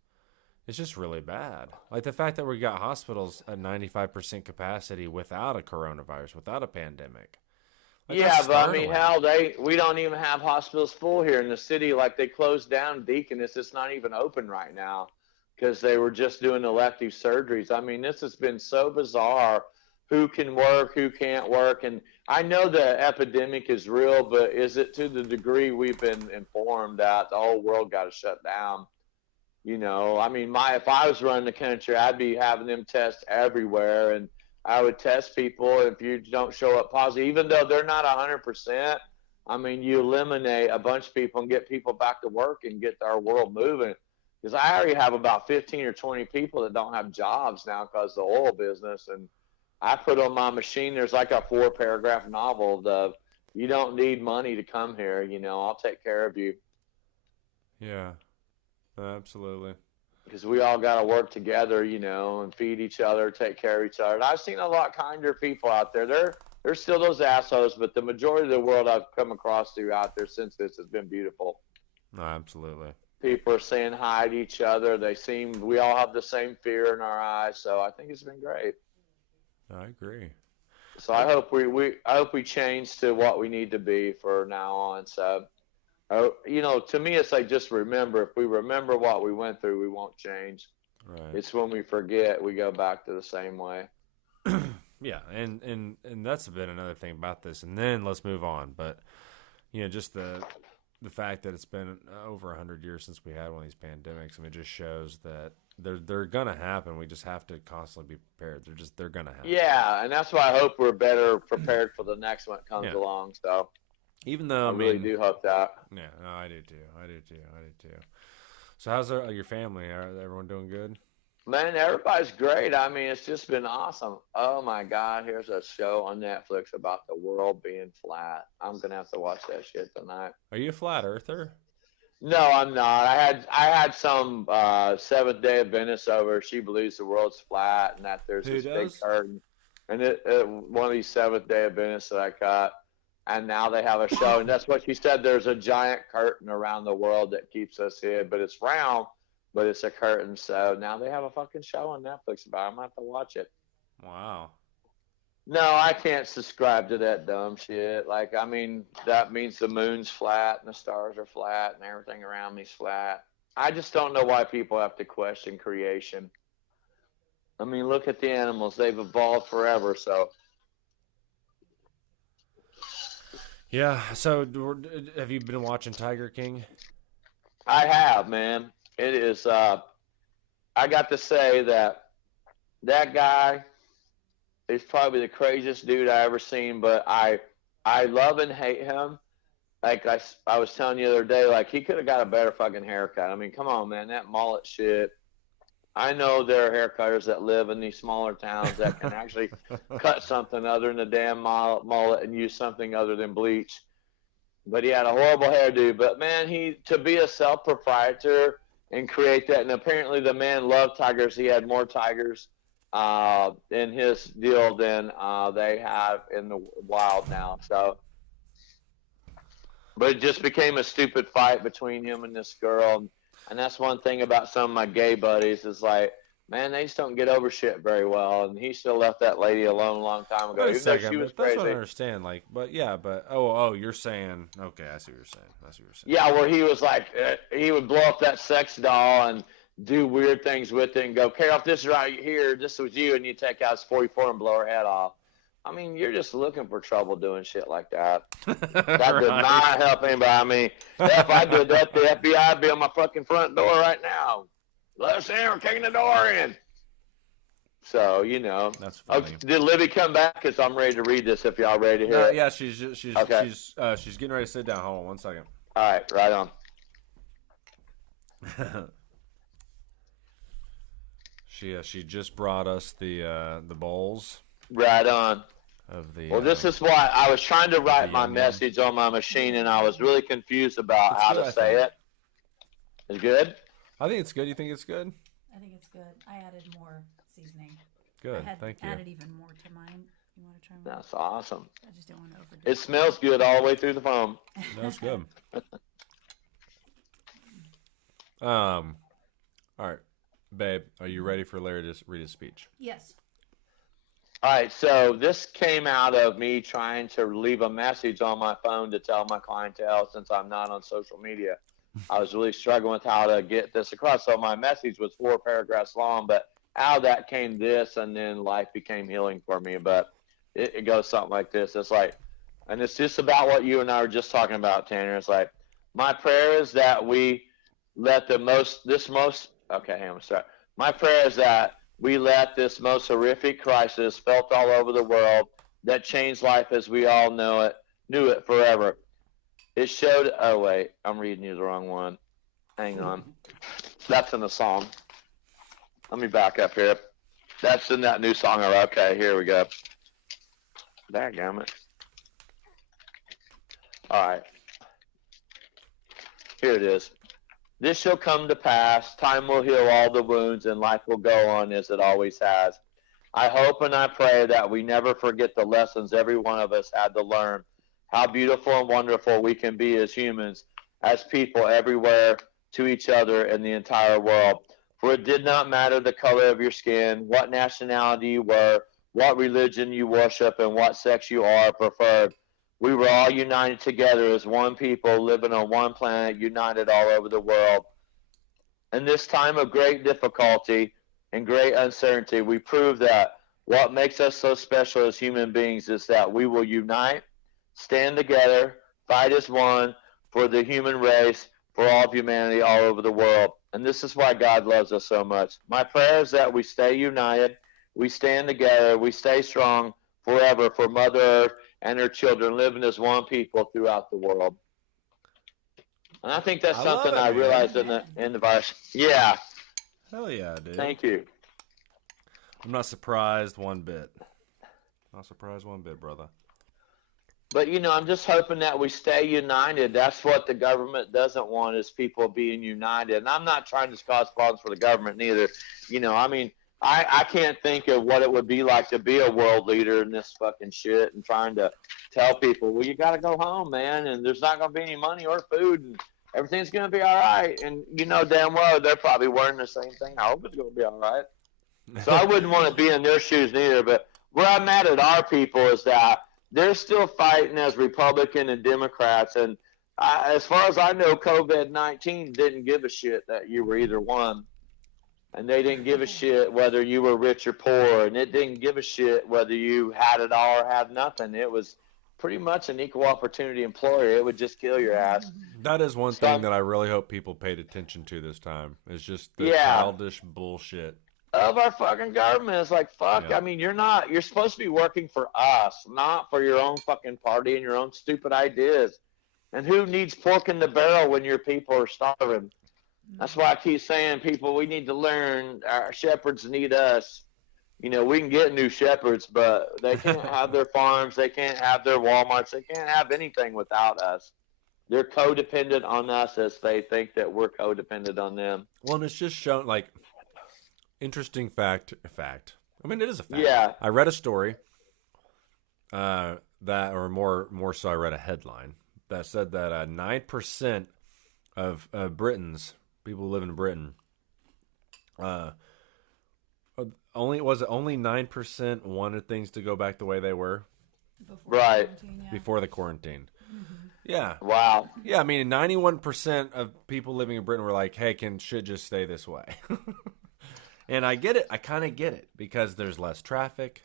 it's just really bad. Like the fact that we got hospitals at 95% capacity without a coronavirus, without a pandemic. Like, yeah, but I mean, hell, we don't even have hospitals full here in the city. Like, they closed down Deaconess. It's not even open right now because they were just doing elective surgeries. I mean, this has been so bizarre. Who can work, who can't work. And I know the epidemic is real, but is it to the degree we've been informed that the whole world got to shut down? I mean, if I was running the country, I'd be having them test everywhere, and I would test people. If you don't show up positive, even though they're not 100%, I mean, you eliminate a bunch of people and get people back to work and get our world moving. Because I already have about 15 or 20 people that don't have jobs now because of the oil business, and I put on my machine, there's like a 4-paragraph novel of, you don't need money to come here, I'll take care of you. Yeah, absolutely. Because we all got to work together, and feed each other, take care of each other. And I've seen a lot kinder people out there. There's still those assholes, but the majority of the world I've come across out there since this has been beautiful. No, absolutely. People are saying hi to each other. We all have the same fear in our eyes, so I think it's been great. I agree. So I hope we change to what we need to be for now on. So, to me, it's like, just remember. If we remember what we went through, we won't change. Right. It's when we forget, we go back to the same way. Yeah, and that's been another thing about this. And then let's move on. But just the fact that it's been over 100 years since we had one of these pandemics, I mean, it just shows that they're gonna happen. We just have to constantly be prepared. They're gonna happen. Yeah, and that's why I hope we're better prepared for the next one that comes along. So, even though I really do hope that. Yeah, no, I do too. So, how's your family? Everyone doing good? Man, everybody's great. I mean, it's just been awesome. Oh my God, here's a show on Netflix about the world being flat. I'm gonna have to watch that shit tonight. Are you a flat earther? No, I'm not. I had some Seventh Day Adventist over. She believes the world's flat and that there's this big curtain. And one of these Seventh Day Adventists that I caught, and now they have a show. And that's what she said. There's a giant curtain around the world that keeps us hid, but it's round, but it's a curtain. So now they have a fucking show on Netflix about it. I'm going to have to watch it. Wow. No, I can't subscribe to that dumb shit. Like, I mean, that means the moon's flat and the stars are flat and everything around me's flat. I just don't know why people have to question creation. I mean, look at the animals. They've evolved forever, so. Yeah, so have you been watching Tiger King? I have, man. It is, I got to say that guy is probably the craziest dude I ever seen, but I I love and hate him. Like I was telling you the other day, like he could have got a better fucking haircut. I mean, come on, man, that mullet shit. I know there are haircutters that live in these smaller towns that can actually cut something other than a damn mullet and use something other than bleach. But he had a horrible hairdo. But man, he to be a self proprietor and create that, and apparently the man loved tigers. He had more tigers in his deal than they have in the wild now. So, but it just became a stupid fight between him and this girl. And that's one thing about some of my gay buddies is like, man, they just don't get over shit very well. And he still left that lady alone a long time ago. Wait a Even though second, she was but that's crazy. what I understand. Like, but yeah, but oh, you're saying okay. I see what you're saying. Yeah, where he was like, he would blow up that sex doll and do weird things with it and go, Carol, if this is right here, this was you, and you take out his 44 and blow her head off. I mean, you're just looking for trouble doing shit like that. That did not help anybody. I mean, if I did that, the FBI would be on my fucking front door right now. Let us in, we're kicking the door in. So, you know. That's funny. Oh, did Libby come back? Because I'm ready to read this if y'all ready to hear it. Yeah, she's getting ready to sit down. Hold on 1 second. All right, right on. She just brought us the bowls Right on. of the. Well, this is why I was trying to write my yum. message on my machine, and I was really confused about It's how good, to I say think. it. It's good? I think it's good. You think it's good? I think it's good. I added more seasoning. Good. I had Thank you. added even more to mine. You want to try mine? That's awesome. I just didn't want to overdo It smells good all the way through the phone. That's good. All right, babe, are you ready for Larry to read his speech? Yes. All right, so this came out of me trying to leave a message on my phone to tell my clientele since I'm not on social media. I was really struggling with how to get this across. So my message was 4 paragraphs long, but out of that came this, and then life became healing for me. But it goes something like this. It's like, and it's just about what you and I were just talking about, Tanner. It's like, my prayer is that we let okay, hang on, sorry. My prayer is that we let this most horrific crisis felt all over the world that changed life as we all knew it forever. It showed, oh wait, I'm reading you the wrong one. Hang on. That's in the song. Let me back up here. That's in that new song. Okay, here we go. Dadgummit. All right. Here it is. This shall come to pass. Time will heal all the wounds, and life will go on as it always has. I hope and I pray that we never forget the lessons every one of us had to learn. How beautiful and wonderful we can be as humans, as people everywhere, to each other and the entire world. For it did not matter the color of your skin, what nationality you were, what religion you worship, and what sex you are preferred. We were all united together as one people living on one planet, united all over the world. In this time of great difficulty and great uncertainty, we prove that what makes us so special as human beings is that we will unite, stand together, fight as one for the human race, for all of humanity all over the world. And this is why God loves us so much. My prayer is that we stay united, we stand together, we stay strong forever for Mother Earth and her children living as one people throughout the world. And I think that's something I realized in the virus. Yeah. Hell yeah, dude. Thank you. I'm not surprised one bit. Not surprised one bit, brother. But, you know, I'm just hoping that we stay united. That's what the government doesn't want, is people being united. And I'm not trying to cause problems for the government neither. You know, I mean, I can't think of what it would be like to be a world leader in this fucking shit and trying to tell people, well, you got to go home, man, and there's not going to be any money or food, and everything's going to be all right. And you know damn well they're probably wearing the same thing. I hope it's going to be all right. So I wouldn't want to be in their shoes neither. But where I'm at our people is that they're still fighting as Republican and Democrats. And as far as I know, COVID-19 didn't give a shit that you were either one. And they didn't give a shit whether you were rich or poor. And it didn't give a shit whether you had it all or had nothing. It was pretty much an equal opportunity employer. It would just kill your ass. That is one thing that I really hope people paid attention to this time. Is just the childish bullshit. of our fucking government. It's like, fuck, Yeah. I mean, you're supposed to be working for us, not for your own fucking party and your own stupid ideas. And who needs pork in the barrel when your people are starving? That's why I keep saying, people, we need to learn. Our shepherds need us. You know, we can get new shepherds, but they can't have their farms. They can't have their Walmarts. They can't have anything without us. They're codependent on us as they think that we're codependent on them. Well, and it's just shown, like, interesting fact. I mean, it is a fact. Yeah. I read a story that, or more so, I read a headline that said that 9% of Britons, people who live in Britain, only 9% wanted things to go back the way they were Right. before the quarantine. Yeah. Wow. Yeah, I mean, 91% of people living in Britain were like, hey, can shit just stay this way? And I get it. I kind of get it because there's less traffic.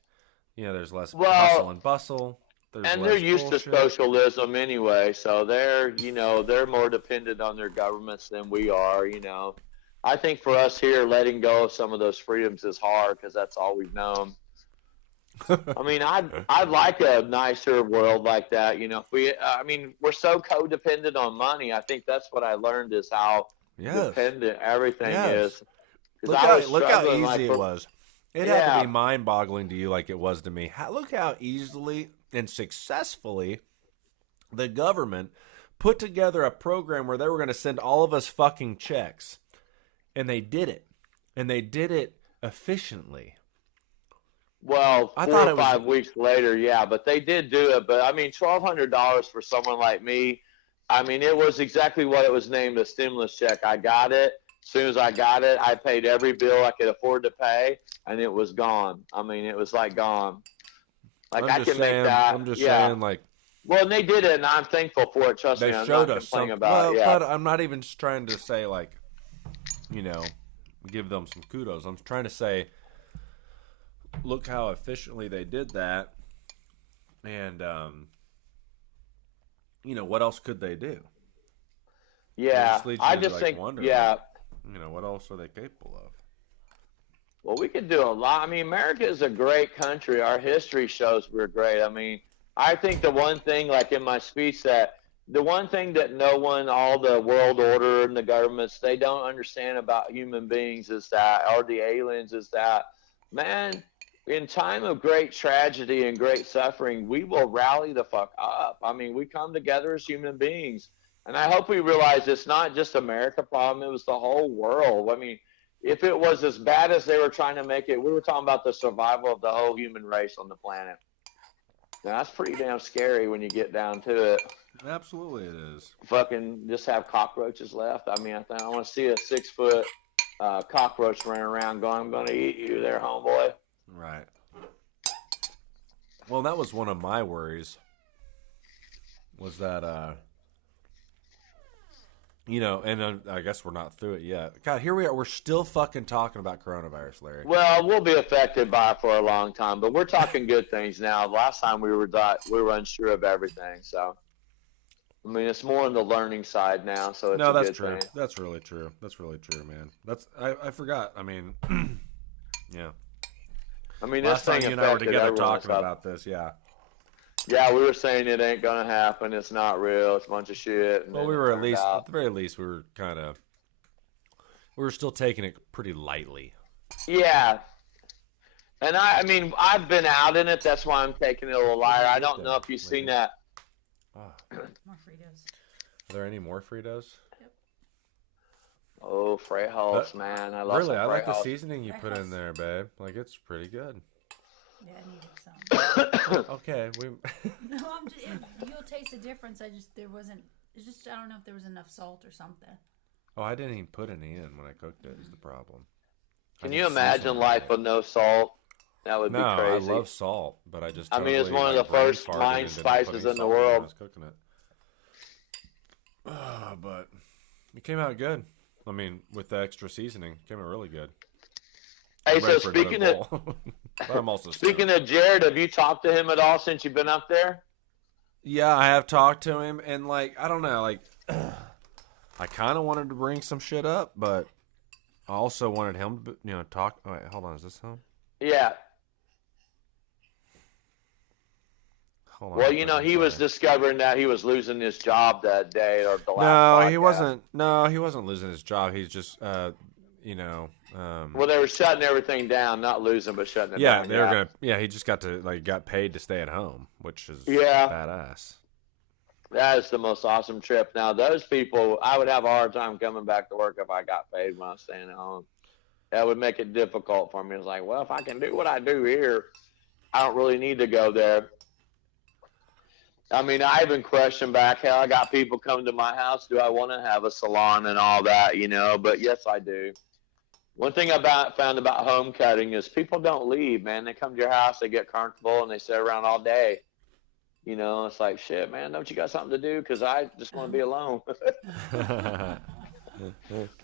You know, there's less hustle and bustle. And they're used to socialism anyway, so they're more dependent on their governments than we are, you know. I think for us here, letting go of some of those freedoms is hard because that's all we've known. I mean, I'd like a nicer world like that, you know. We're so codependent on money. I think that's what I learned is how dependent everything is. Look how easy it was. It had to be mind-boggling to you like it was to me. Look how easily and successfully the government put together a program where they were going to send all of us fucking checks. And they did it. And they did it efficiently. Well, 4 or 5 weeks later, yeah, but they did do it. But, I mean, $1,200 for someone like me, I mean, it was exactly what it was named, a stimulus check. I got it. As soon as I got it, I paid every bill I could afford to pay, and it was gone. I mean, it was, like, gone. Like, I can make that. I'm just saying, like. Well, and they did it, and I'm thankful for it. Trust me, I'm not complaining about it. But I'm not even trying to say, like, you know, give them some kudos. I'm trying to say, look how efficiently they did that, and you know, what else could they do? Yeah, I just think, wonder, yeah. You know, what else are they capable of? Well, we could do a lot. I mean, America is a great country. Our history shows we're great. I mean, I think the one thing, like in my speech, that the one thing that all the world order and the governments, they don't understand about human beings is that, or the aliens is that, man, in time of great tragedy and great suffering, we will rally the fuck up. I mean, we come together as human beings. And I hope we realize it's not just America problem. It was the whole world. I mean, if it was as bad as they were trying to make it, we were talking about the survival of the whole human race on the planet. Now, that's pretty damn scary when you get down to it. Absolutely it is. Fucking just have cockroaches left. I mean, I want to see a 6-foot cockroach running around going, I'm going to eat you there, homeboy. Right. Well, that was one of my worries, was that, you know, and I guess we're not through it yet. God, here we are. We're still fucking talking about coronavirus, Larry. Well, we'll be affected by it for a long time, but we're talking good things now. Last time we were unsure of everything, so. I mean, it's more on the learning side now, so it's that's good true. thing. That's really true. That's really true, man. I forgot. I mean, yeah. I mean, last this time thing you and I were affected together everyone. talking about this, yeah. Yeah, we were saying it ain't gonna happen. It's not real. It's a bunch of shit. And well, we were at the very least, we were still taking it pretty lightly. Yeah. And I mean, I've been out in it. That's why I'm taking it a little lighter. I don't know if you've seen that. More Fritos. Are there any more Fritos? Yep. Oh, Frejos, man. I love Really, I like the Frejos. seasoning you put in there, babe. Like, it's pretty good. Yeah, I needed some. Okay, No, you'll taste the difference. It's just, I don't know if there was enough salt or something. Oh, I didn't even put any in when I cooked it, is the problem. Can you imagine life with no salt? That would be crazy. I love salt, but I just it's one of the first mind spices in the world. I was cooking it. But it came out good. I mean, with the extra seasoning, it came out really good. Hey, so speaking of Jared, have you talked to him at all since you've been up there? Yeah, I have talked to him, and like, I don't know, like, I kind of wanted to bring some shit up, but also wanted him to, talk. Oh, wait, hold on. Is this him? Yeah. Hold on. Well, he was discovering that he was losing his job that day or the last podcast. He wasn't. No, he wasn't losing his job. He's just, well, they were shutting everything down, not losing, but shutting it yeah, down. they were gonna. Yeah, he just got paid to stay at home, which is Yeah. badass. That is the most awesome trip. Now, those people, I would have a hard time coming back to work if I got paid when I was staying at home. That would make it difficult for me. It's like, well, if I can do what I do here, I don't really need to go there. I mean, I even question back, hell, I got people coming to my house. Do I want to have a salon and all that, But yes, I do. One thing I found about home cutting is people don't leave, man. They come to your house, they get comfortable, and they sit around all day. It's like, shit, man, don't you got something to do? Because I just want to be alone.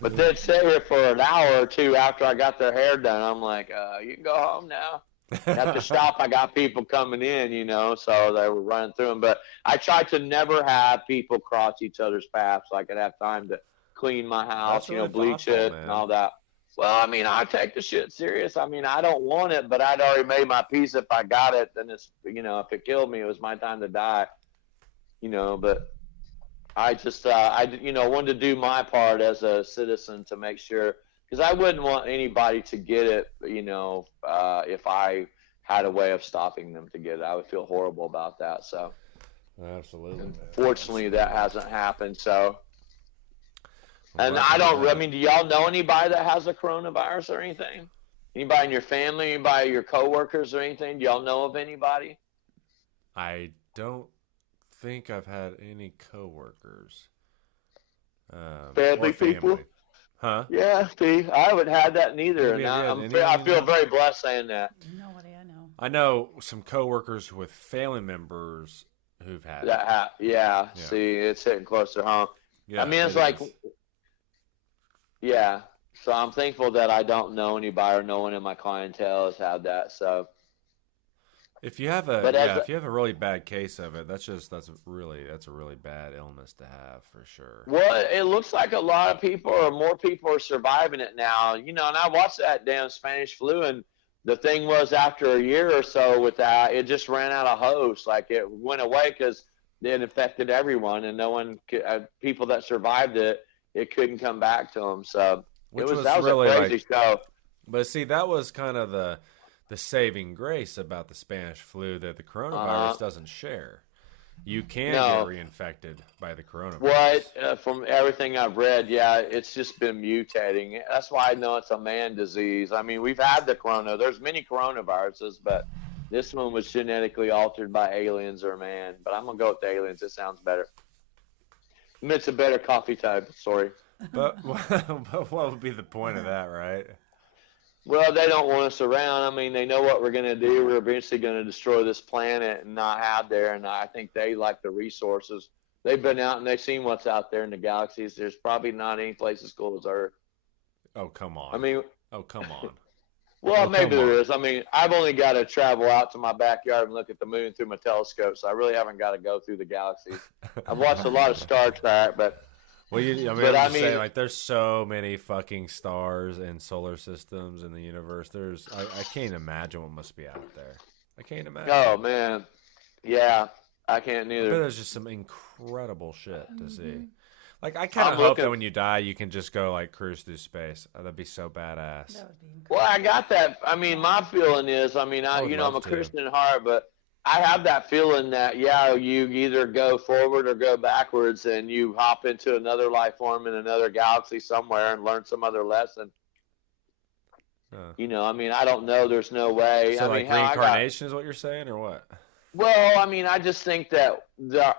But they'd sit here for an hour or two after I got their hair done. I'm like, you can go home now. At the shop, I got people coming in, so they were running through them. But I tried to never have people cross each other's paths so I could have time to clean my house, really bleach thoughtful, it man. and all that. Well, I mean, I take the shit serious. I mean, I don't want it, but I'd already made my peace. If I got it, then it's, if it killed me, it was my time to die, but I just, wanted to do my part as a citizen to make sure, because I wouldn't want anybody to get it, if I had a way of stopping them to get it. I would feel horrible about that. So, absolutely. Fortunately, that hasn't happened. So, and do y'all know anybody that has a coronavirus or anything? Anybody in your family, anybody, your coworkers or anything? Do y'all know of anybody? I don't think I've had any coworkers. Family people? Huh? Yeah, see, I haven't had that neither. Maybe And I feel very blessed saying that. Nobody I know. I know some coworkers with family members who've had it. Yeah, see, it's hitting closer home. Yeah, I mean, it's like, yeah. So I'm thankful that I don't know anybody or no one in my clientele has had that. So if you have if you have a really bad case of it, that's a really bad illness to have for sure. Well, it looks like a lot of people or more people are surviving it now. And I watched that damn Spanish flu, and the thing was after a year or so with that, it just ran out of hosts. Like it went away because it infected everyone, and no one people that survived it couldn't come back to them. So that was really a crazy show. But see, that was kind of the saving grace about the Spanish flu, that the coronavirus doesn't share. You can get reinfected by the coronavirus. What? From everything I've read, yeah, it's just been mutating. That's why I know it's a man disease. I mean, we've had the corona. There's many coronaviruses, but this one was genetically altered by aliens or man. But I'm going to go with the aliens. It sounds better. It's a better coffee type. Sorry. But what would be the point of that, right? Well, they don't want us around. I mean, they know what we're going to do. We're eventually going to destroy this planet and not have there. And I think they like the resources. They've been out and they've seen what's out there in the galaxies. There's probably not any place as cool as Earth. Oh, come on. I mean, come on. Well, maybe there is. I mean, I've only got to travel out to my backyard and look at the moon through my telescope, so I really haven't got to go through the galaxies. I've watched a lot of Star Trek, but well, I'm just saying, like, there's so many fucking stars and solar systems in the universe. I can't imagine what must be out there. I can't imagine. Oh man, yeah, I can't neither. But there's just some incredible shit to see. Like, I kind of hope that when you die, you can just go, like, cruise through space. Oh, that'd be so badass. That would be incredible. Well, I got that. I mean, my feeling is, I'm a Christian at heart, but I have that feeling that, you either go forward or go backwards, and you hop into another life form in another galaxy somewhere and learn some other lesson. I don't know. There's no way. So, reincarnation is what you're saying, or what? Well, I just think that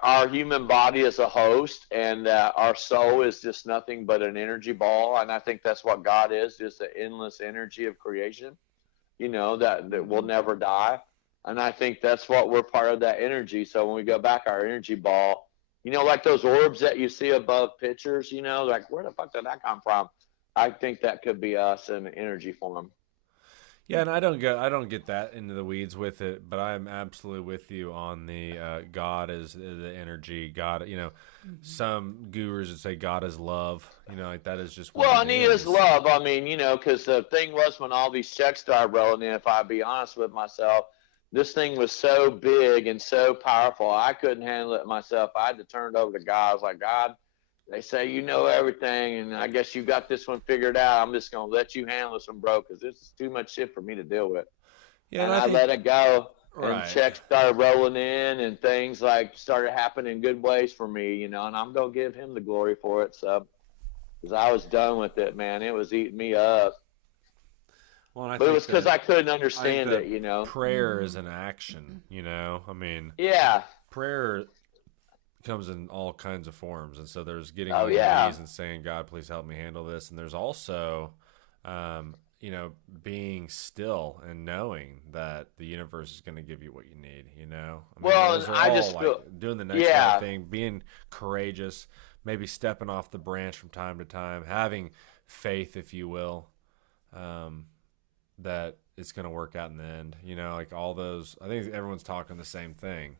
our human body is a host, and our soul is just nothing but an energy ball, and I think that's what God is, just an endless energy of creation, that will never die. And I think that's what we're part of, that energy. So when we go back, our energy ball, like those orbs that you see above pictures, like, where the fuck did that come from? I think that could be us in energy form. Yeah, and I don't get that into the weeds with it, but I'm absolutely with you on the God is the energy. God, some gurus would say God is love. Like that is just what Well, it and he is is. love. I mean, because the thing was when all these checks started rolling in, if I be honest with myself, this thing was so big and so powerful, I couldn't handle it myself. I had to turn it over to God. I was like, God, they say you know everything, and I guess you got this one figured out. I'm just going to let you handle this one, bro, because this is too much shit for me to deal with. Yeah, and And I I think let it go, and right. checks started rolling in, and things like started happening in good ways for me, and I'm going to give him the glory for it. So, because I was done with it, man. It was eating me up. Well, and But it was because I couldn't I think understand that it. prayer is an action. I mean, Yeah. prayer comes in all kinds of forms, and so there's getting Oh, on your yeah. knees and saying, God, please help me handle this. And there's also being still and knowing that the universe is going to give you what you need. I mean, Well, and those are I all just like feel, doing the next right yeah. thing, being courageous, maybe stepping off the branch from time to time, having faith, if you will, that it's going to work out in the end. Like all those, I think everyone's talking the same thing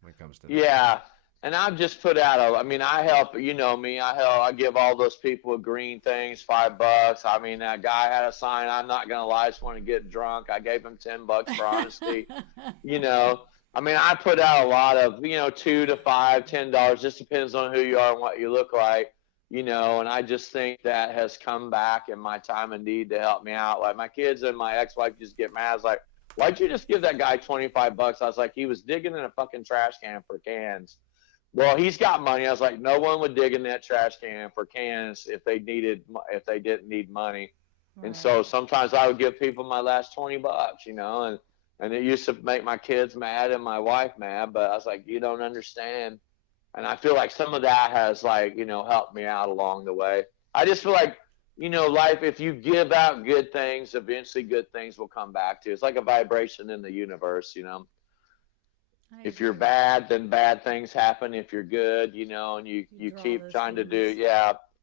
when it comes to that. Yeah. And I've just put out I mean, I help, me, I give all those people green things, $5. I mean, that guy had a sign, I'm not going to lie, I just want to get drunk. I gave him $10 for honesty. I mean, I put out a lot of, $2 to $10, just depends on who you are and what you look like, and I just think that has come back in my time of need to help me out. Like my kids and my ex-wife just get mad. It's like, why'd you just give that guy $25? I was like, he was digging in a fucking trash can for cans. Well, he's got money. I was like, no one would dig in that trash can for cans if they didn't need money. Right. And so sometimes I would give people my last $20, and it used to make my kids mad and my wife mad, but I was like, you don't understand. And I feel like some of that has helped me out along the way. I just feel like, life, if you give out good things, eventually good things will come back to you. It's like a vibration in the universe. If you're bad, then bad things happen. If you're good, and you keep trying to do,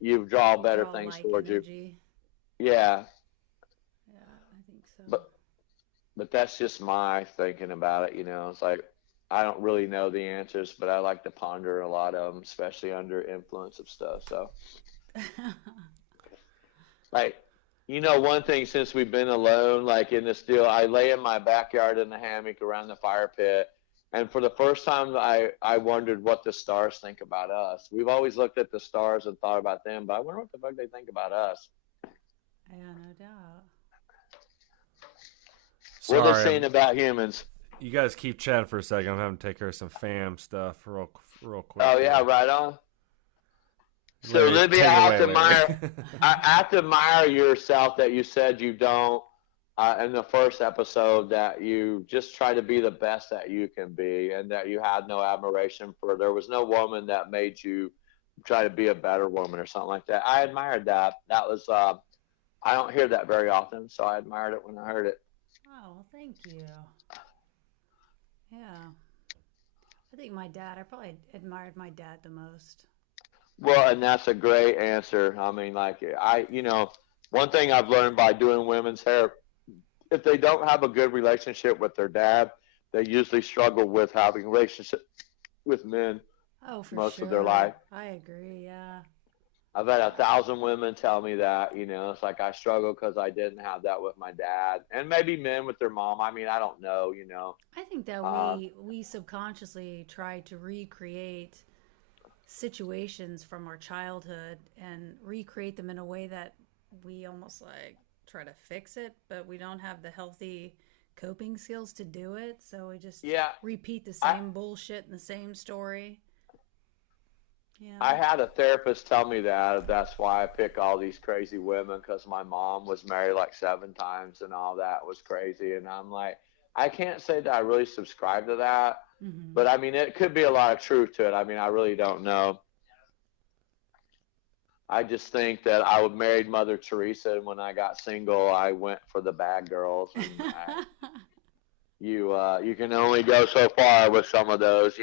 you draw better things towards you. Yeah. Yeah, I think so. But that's just my thinking about it. It's like I don't really know the answers, but I like to ponder a lot of them, especially under influence of stuff. So, like, one thing since we've been alone, like in this deal, I lay in my backyard in the hammock around the fire pit. And for the first time, I wondered what the stars think about us. We've always looked at the stars and thought about them, but I wonder what the fuck they think about us. Yeah, no doubt. Sorry, what are they saying about humans? You guys keep chatting for a second. I'm having to take care of some fam stuff real quick. Oh, yeah, right on. So, Larry, Libby, take I it have away, Larry. I have to admire yourself that you said you don't in the first episode, that you just try to be the best that you can be, and that you had no admiration for. There was no woman that made you try to be a better woman or something like that. I admired that. That was I don't hear that very often, so I admired it when I heard it. Oh, well, thank you. Yeah. I think I probably admired my dad the most. Well, and that's a great answer. I mean, like one thing I've learned by doing women's hair, if they don't have a good relationship with their dad, they usually struggle with having a relationship with men most of their life. I agree, yeah. I've had 1,000 women tell me that, it's like I struggle because I didn't have that with my dad, and maybe men with their mom. I mean, I don't know, I think that we subconsciously try to recreate situations from our childhood and recreate them in a way that we almost like try to fix it, but we don't have the healthy coping skills to do it, so we just repeat the same bullshit and the same story. Yeah. I had a therapist tell me that's why I pick all these crazy women, because my mom was married like 7 times and all that was crazy. And I'm like, I can't say that I really subscribe to that, but I mean, it could be a lot of truth to it. I mean, I really don't know. I just think that I married Mother Teresa, and when I got single, I went for the bad girls. And you can only go so far with some of those.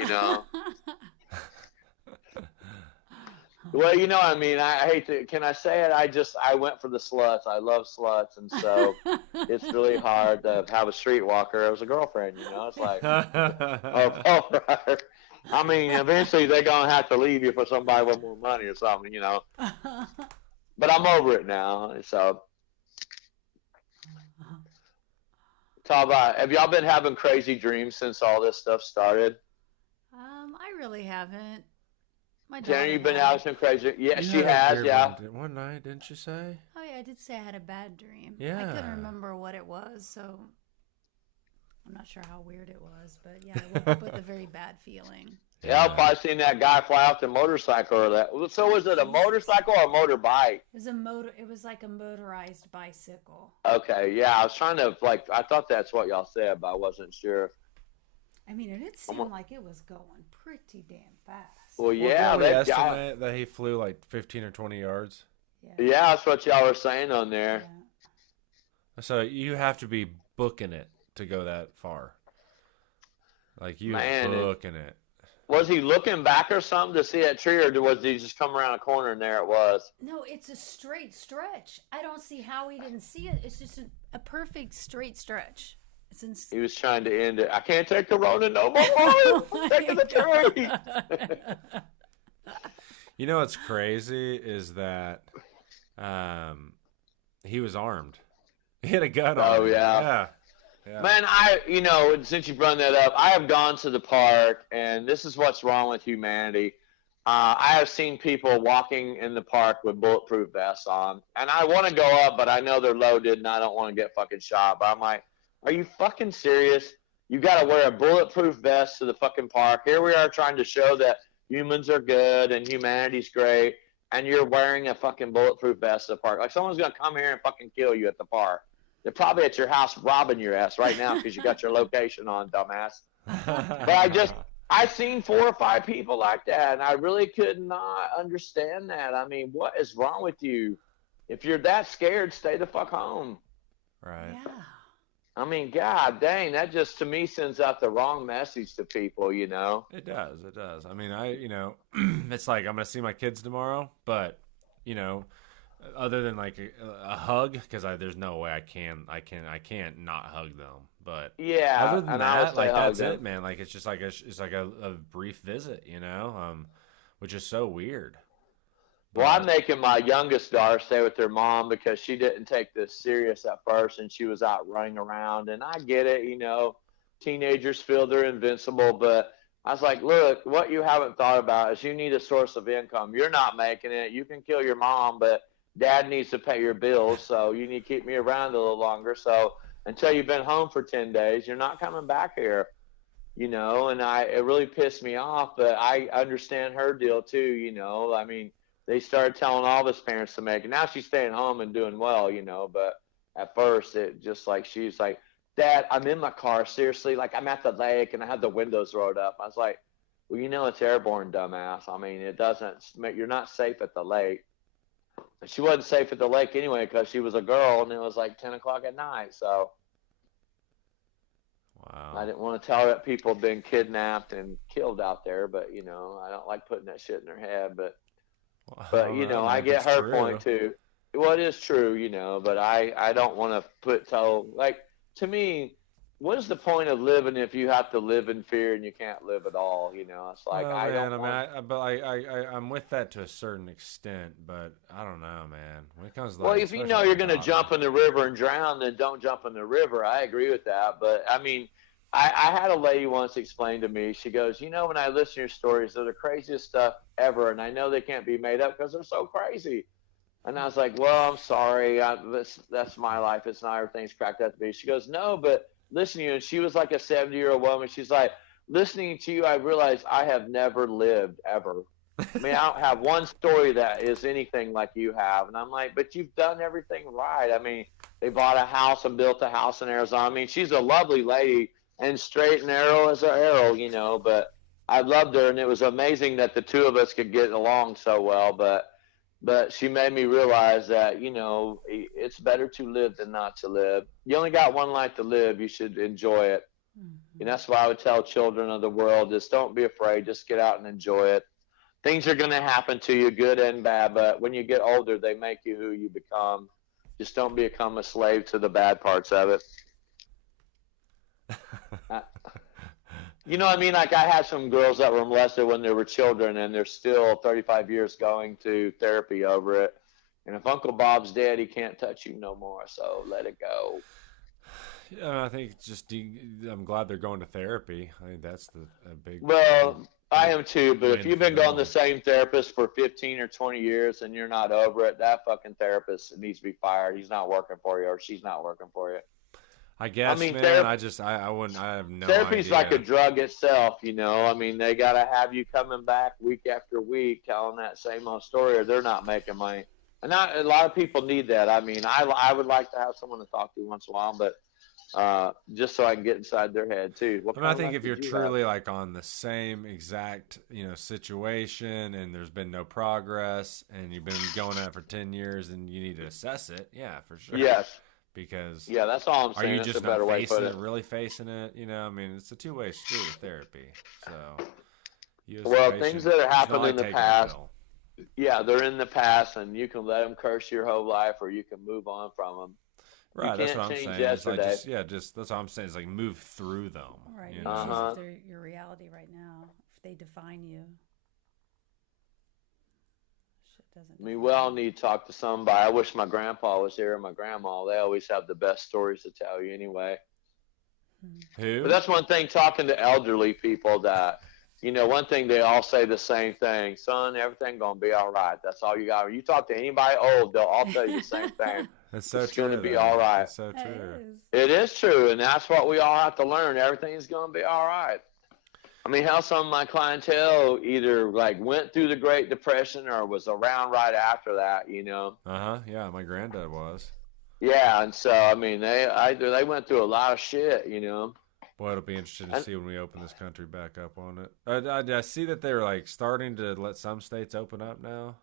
Well, you know, I mean, I hate to. Can I say it? I went for the sluts. I love sluts, and so it's really hard to have a streetwalker as a girlfriend. You know, it's like, oh, right. I mean, eventually they're gonna have to leave you for somebody with more money or something. You know, but I'm over it now. So, talk about. Have y'all been having crazy dreams since all this stuff started? I really haven't. My Tanner, daughter you've been had. having some crazy. Yeah, You she had a has. weird Yeah. one night, didn't you say? Oh yeah, I did say I had a bad dream. I Yeah. couldn't remember what it was, so I'm not sure how weird it was. But yeah, I woke up with a very bad feeling. Yeah, I've probably seen that guy fly off the motorcycle or that. So was it a motorcycle or a motorbike? It was a motor. It was like a motorized bicycle. Okay, yeah, I was trying to like. I thought that's what y'all said, but I wasn't sure. I mean, it seemed like it was going pretty damn fast. Well, yeah, they that guy. estimate that he flew like 15 or 20 yards. Yeah, that's what y'all were saying on there. Yeah. So you have to be booking it to go that far. Like you Man, booking it. Was he looking back or something to see that tree, or was he just come around a corner and there it was? No, it's a straight stretch. I don't see how he didn't see it. It's just a perfect straight stretch. He was trying to end it. I can't take the road no more. I'm taking the tree. You know what's crazy is that he was armed. He had a gun on him. Oh, yeah. Yeah. Man, since you brought that up, I have gone to the park, and this is what's wrong with humanity. I have seen people walking in the park with bulletproof vests on, and I want to go up, but I know they're loaded, and I don't want to get fucking shot. But I'm like, are you fucking serious? You got to wear a bulletproof vest to the fucking park. Here we are trying to show that humans are good and humanity's great, and you're wearing a fucking bulletproof vest to the park. Like, someone's going to come here and fucking kill you at the park. They're probably at your house robbing your ass right now because you got your location on, dumbass. But I seen 4 or 5 people like that, and I really could not understand that. I mean, what is wrong with you? If you're that scared, stay the fuck home. Right. Yeah. I mean, god dang, that just to me sends out the wrong message to people, you know? It does. It does. I mean, it's like I'm going to see my kids tomorrow, but, other than like a hug, because there's no way I can't not hug them. But yeah, other than and that, like that's them. it, man. Like it's just like a brief visit, which is so weird. Well, I'm making my youngest daughter stay with her mom because she didn't take this serious at first, and she was out running around. And I get it, teenagers feel they're invincible, but I was like, look, what you haven't thought about is you need a source of income. You're not making it. You can kill your mom, but Dad needs to pay your bills, so you need to keep me around a little longer. So until you've been home for 10 days, you're not coming back here, and it really pissed me off, but I understand her deal too, I mean, they started telling all of us parents to make it. Now she's staying home and doing well, but at first it just like, she's like, Dad, I'm in my car, seriously, like I'm at the lake and I have the windows rolled up. I was like, well, it's airborne, dumbass. I mean, you're not safe at the lake. She wasn't safe at the lake anyway because she was a girl and it was like 10 o'clock at night. So wow. I didn't want to tell her that people have been kidnapped and killed out there, but I don't like putting that shit in her head. But I get her point too. Well, it is true, but I don't want to to me, what is the point of living if you have to live in fear and you can't live at all? It's like I'm with that to a certain extent, but I don't know, man. When it comes to if you know you're going to jump in the river and drown, then don't jump in the river. I agree with that, but I mean, I had a lady once explain to me. She goes, when I listen to your stories, they're the craziest stuff ever, and I know they can't be made up because they're so crazy. And I was like, well, I'm sorry. That's my life. It's not everything's cracked up to be. She goes, no, but listening to you, and she was like a 70-year-old woman. She's like, listening to you, I realized I have never lived ever. I mean, I don't have one story that is anything like you have. And I'm like, but you've done everything right. I mean, they bought a house and built a house in Arizona. I mean, she's a lovely lady and straight and narrow as an arrow, but I loved her, and it was amazing that the two of us could get along so well. But she made me realize that, it's better to live than not to live. You only got one life to live. You should enjoy it. Mm-hmm. And that's why I would tell children of the world, just don't be afraid. Just get out and enjoy it. things are going to happen to you, good and bad. But when you get older, they make you who you become. Just don't become a slave to the bad parts of it. You know what I mean? Like, I had some girls that were molested when they were children, and they're still 35 years going to therapy over it. And if Uncle Bob's dead, he can't touch you no more. So let it go. Yeah, I think I'm glad they're going to therapy. I think that's a big. Well, I am too. But if you've been going to the them. same therapist for 15 or 20 years and you're not over it, that fucking therapist needs to be fired. He's not working for you, or she's not working for you. I guess, I mean, man. I wouldn't. I have no therapy's idea. like a drug itself, you know. I mean, they got to have you coming back week after week telling that same old story, or they're not making money. And a lot of people need that. I mean, I would like to have someone to talk to once in a while, but just so I can get inside their head too. I think if you're truly like on the same exact, situation, and there's been no progress, and you've been going at it for 10 years, and you need to assess it. Yeah, for sure. Yes. Because that's all I'm saying. Are you That's just a better not way to put facing it? really facing it? I mean, it's a two-way street with therapy. So, things that are happening in the past, they're in the past, and you can let them curse your whole life, or you can move on from them. Right, that's what I'm saying. Yesterday. It's like that's what I'm saying. It's like move through them. Right. If they're your reality right now, if they define you. We all need to talk to somebody. I wish my grandpa was here and my grandma. They always have the best stories to tell you anyway. Who? But that's one thing, talking to elderly people, that, one thing they all say the same thing. Son, everything going to be all right. That's all you got. When you talk to anybody old, they'll all tell you the same thing. That's so it's true. It's going to be all right. That's so true. It is true, and that's what we all have to learn. Everything's going to be all right. I mean, how some of my clientele either like went through the Great Depression or was around right after that, Yeah, my granddad was. Yeah, and so I mean, they went through a lot of shit, Boy, it'll be interesting to see when we open this country back up on it. I see that they're like starting to let some states open up now.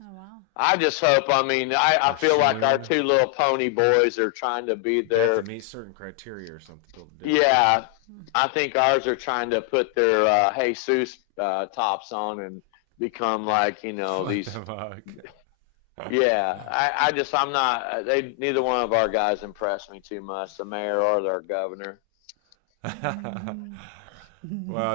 Oh wow! I just hope. I mean, I feel like our two little pony boys are trying to be there. They have to meet certain criteria or something. Yeah, I think ours are trying to put their Jesus tops on and become like these. Yeah, I'm not. Neither one of our guys impressed me too much, the mayor or their governor. Well,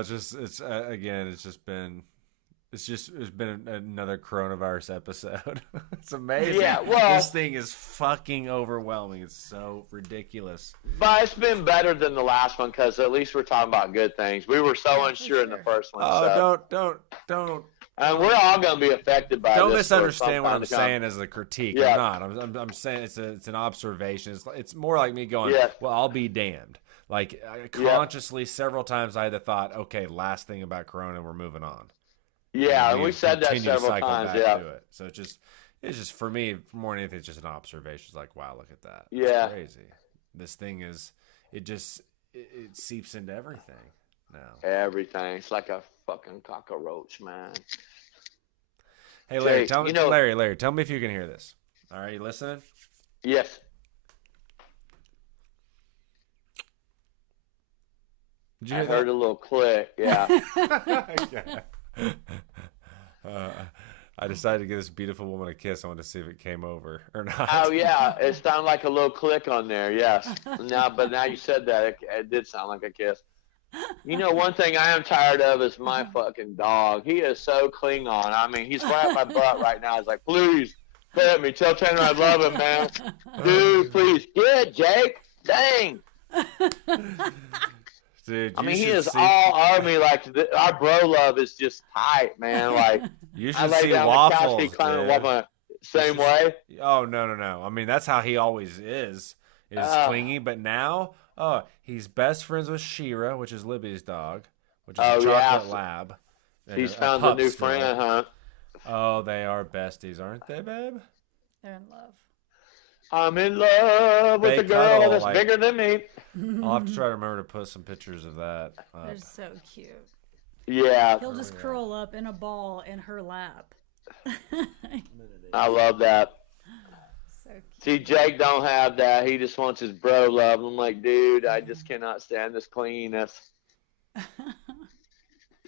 it's been another coronavirus episode. It's amazing. Yeah, well, this thing is fucking overwhelming. It's so ridiculous. But it's been better than the last one, because at least we're talking about good things. We were so unsure in the first one. Oh, so. Don't. And we're all going to be affected by. Don't misunderstand what I'm saying as a critique. Yeah. I'm not. I'm saying it's an observation. It's more like me going, well, I'll be damned. Like consciously, several times I had the thought, okay, last thing about Corona, we're moving on. Yeah, and we said that several times. Yeah. So it's just for me, more than anything, it's just an observation. It's like, wow, look at that. Yeah. It's crazy. This thing it seeps into everything now. Everything. It's like a fucking cockroach, man. Hey, Larry, Larry, tell me if you can hear this. All right, you listening? Yes. Did you hear heard a little click. Yeah. I decided to give this beautiful woman a kiss. I wanted to see if it came over or not. Oh yeah, it sounded like a little click on there. Yes. But now you said that, it did sound like a kiss. One thing I am tired of is my fucking dog. He is so Klingon. I mean, he's right at my butt right now. He's like, please, pet me. Tell Tanner I love him, man. Dude, please. Get Jake. Dang. Dude, I mean, he is all army. Like, our bro love is just tight, man. Like, you should I lay see down Waffles, the couch, he climbs and walk on same way. Oh, no. I mean, that's how he always is clingy. But now, he's best friends with Shira, which is Libby's dog, which is a chocolate lab. He's found a new friend, huh? Oh, they are besties, aren't they, babe? They're in love. I'm in love with a girl that's bigger than me. I'll have to try to remember to put some pictures of that up. They're so cute. Yeah. He'll just curl up in a ball in her lap. I love that. So cute. See, Jake don't have that. He just wants his bro love. I'm like, dude, I just cannot stand this cleanliness.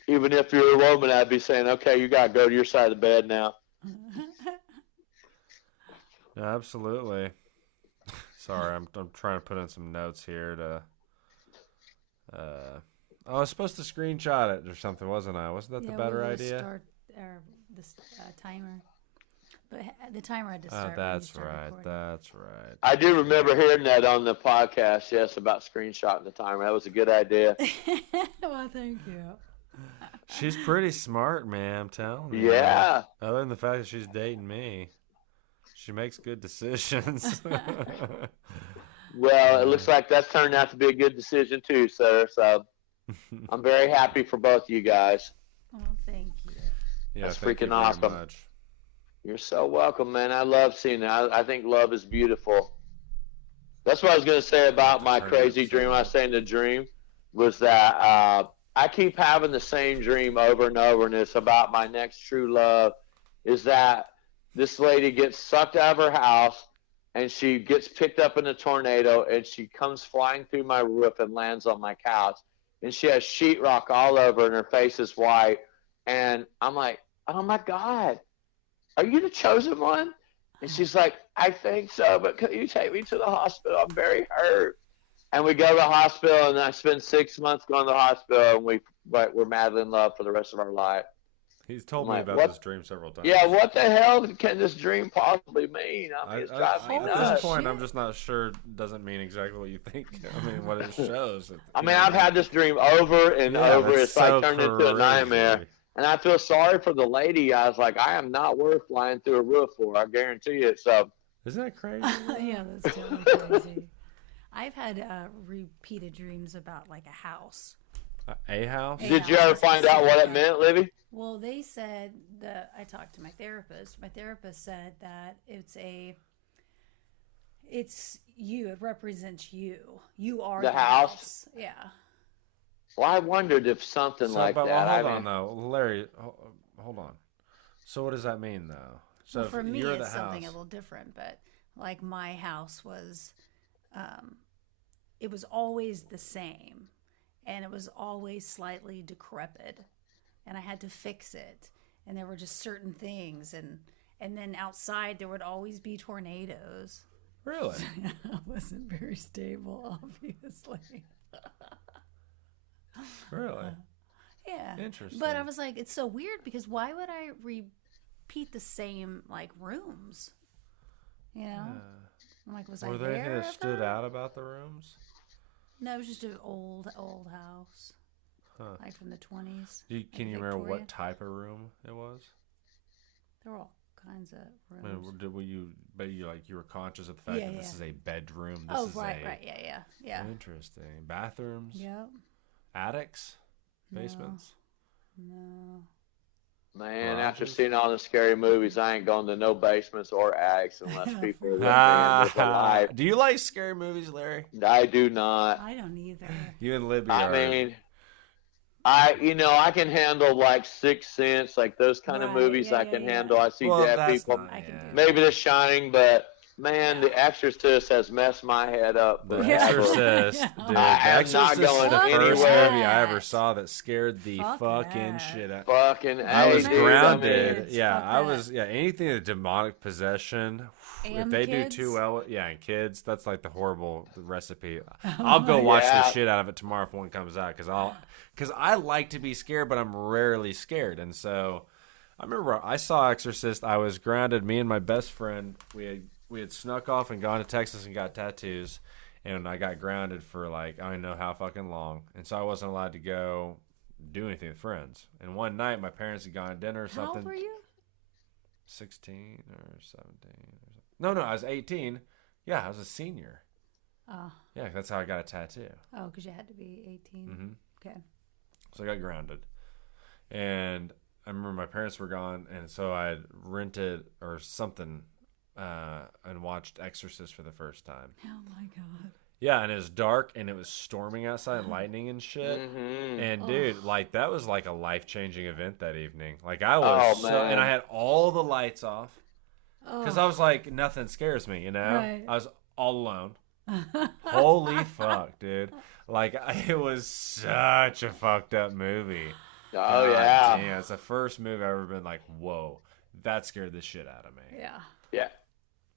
Even if you're a woman, I'd be saying, okay, you got to go to your side of the bed now. Absolutely. Sorry, I'm trying to put in some notes here to. I was supposed to screenshot it or something, wasn't I? Wasn't that the better idea? Start the timer, but the timer had to start. That's right. That's right. I do remember hearing that on the podcast. Yes, about screenshotting the timer. That was a good idea. Well, thank you. She's pretty smart, man. I'm telling you. Yeah. Other than the fact that she's dating me, she makes good decisions. Well, it looks like that's turned out to be a good decision too, sir. So I'm very happy for both of you guys. Oh, thank you. Yeah, that's thank freaking you very awesome. much. You're so welcome, man. I love seeing it. I think love is beautiful. That's what I was going to say about my crazy dream. I was saying the dream was that I keep having the same dream over and over, and it's about my next true love, is that this lady gets sucked out of her house, and she gets picked up in a tornado, and she comes flying through my roof and lands on my couch. And she has sheetrock all over, and her face is white. And I'm like, oh, my God, are you the chosen one? And she's like, I think so, but could you take me to the hospital? I'm very hurt. And we go to the hospital, and I spend 6 months going to the hospital, and we're madly in love for the rest of our life. He's told me about this dream several times. Yeah, what the hell can this dream possibly mean? I mean, it's driving me nuts. At this point, I'm just not sure. Doesn't mean exactly what you think. I mean, what it shows. I mean, I've had this dream over and over. It's so like turned into a nightmare. And I feel sorry for the lady. I was like, I am not worth flying through a roof for. I guarantee you. So, isn't that crazy? Yeah, that's totally crazy. I've had repeated dreams about like a house. A house? Did you ever find out what it meant, Libby? Well, they said that I talked to my therapist. My therapist said that it's you. It represents you. You are the house. Yeah. Well, I wondered if something like that. Well, hold on, though. Larry, hold on. So what does that mean, though? So well, for me, you're it's the something house. a little different. But like my house was, it was always the same. And it was always slightly decrepit, and I had to fix it. And there were just certain things, and then outside there would always be tornadoes. Really? I wasn't very stable, obviously. Really? Yeah. Interesting. But I was like, it's so weird because why would I repeat the same like rooms? You know? I'm like, was Were there anything that stood out about the rooms? No, it was just an old house, like from the 20s. Can you remember what type of room it was? There were all kinds of rooms. I mean, you were conscious of the fact that this is a bedroom. This is right, yeah. Interesting. Bathrooms. Yep. Attics, basements. No. Man, after seeing all the scary movies, I ain't going to no basements or attics unless people are with alive. Do you like scary movies, Larry? I do not. I don't either. You and Libby I mean, I can handle like Sixth Sense, like those kind of movies I can handle. I see dead people. Maybe The Shining, but man, The Exorcist has messed my head up. The Exorcist, dude. The Exorcist is the first movie I ever saw that scared the fucking shit out. I was grounded. Anything with demonic possession. If they do too well, and kids, that's like the horrible recipe. I'll go watch the shit out of it tomorrow if one comes out because I like to be scared, but I'm rarely scared, and so I remember I saw Exorcist. I was grounded. Me and my best friend, we had snuck off and gone to Texas and got tattoos, and I got grounded for like I don't know how fucking long, and so I wasn't allowed to go do anything with friends. And one night, my parents had gone to dinner or something. How old were you? 16 or 17 or something. No, I was 18. Yeah, I was a senior. Oh. Yeah, that's how I got a tattoo. Oh, because you had to be 18. Mm-hmm. Okay. So I got grounded, and I remember my parents were gone, and so I had rented or something. And watched Exorcist for the first time. Oh my god! Yeah, and it was dark, and it was storming outside, and lightning and shit. Mm-hmm. And dude, like that was like a life-changing event that evening. Like I was, and I had all the lights off because I was like, nothing scares me, you know. Right. I was all alone. Holy fuck, dude! Like it was such a fucked up movie. Oh, yeah. Damn, it's the first movie I've ever been like, whoa, that scared the shit out of me. Yeah. Yeah.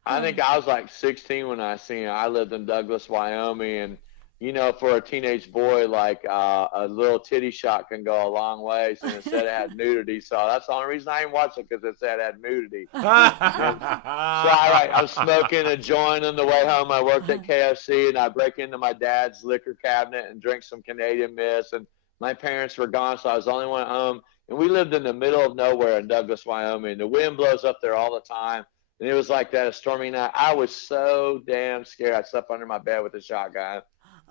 I think I was like 16 when I seen it. I lived in Douglas, Wyoming, and for a teenage boy, like a little titty shot can go a long ways. And it said it had nudity, so that's the only reason I didn't watch it because it said it had nudity. So I'm smoking a joint on the way home. I worked at KFC, and I break into my dad's liquor cabinet and drink some Canadian Mist. And my parents were gone, so I was the only one at home. And we lived in the middle of nowhere in Douglas, Wyoming. The wind blows up there all the time. And it was like that, a stormy night. I was so damn scared. I slept under my bed with a shotgun.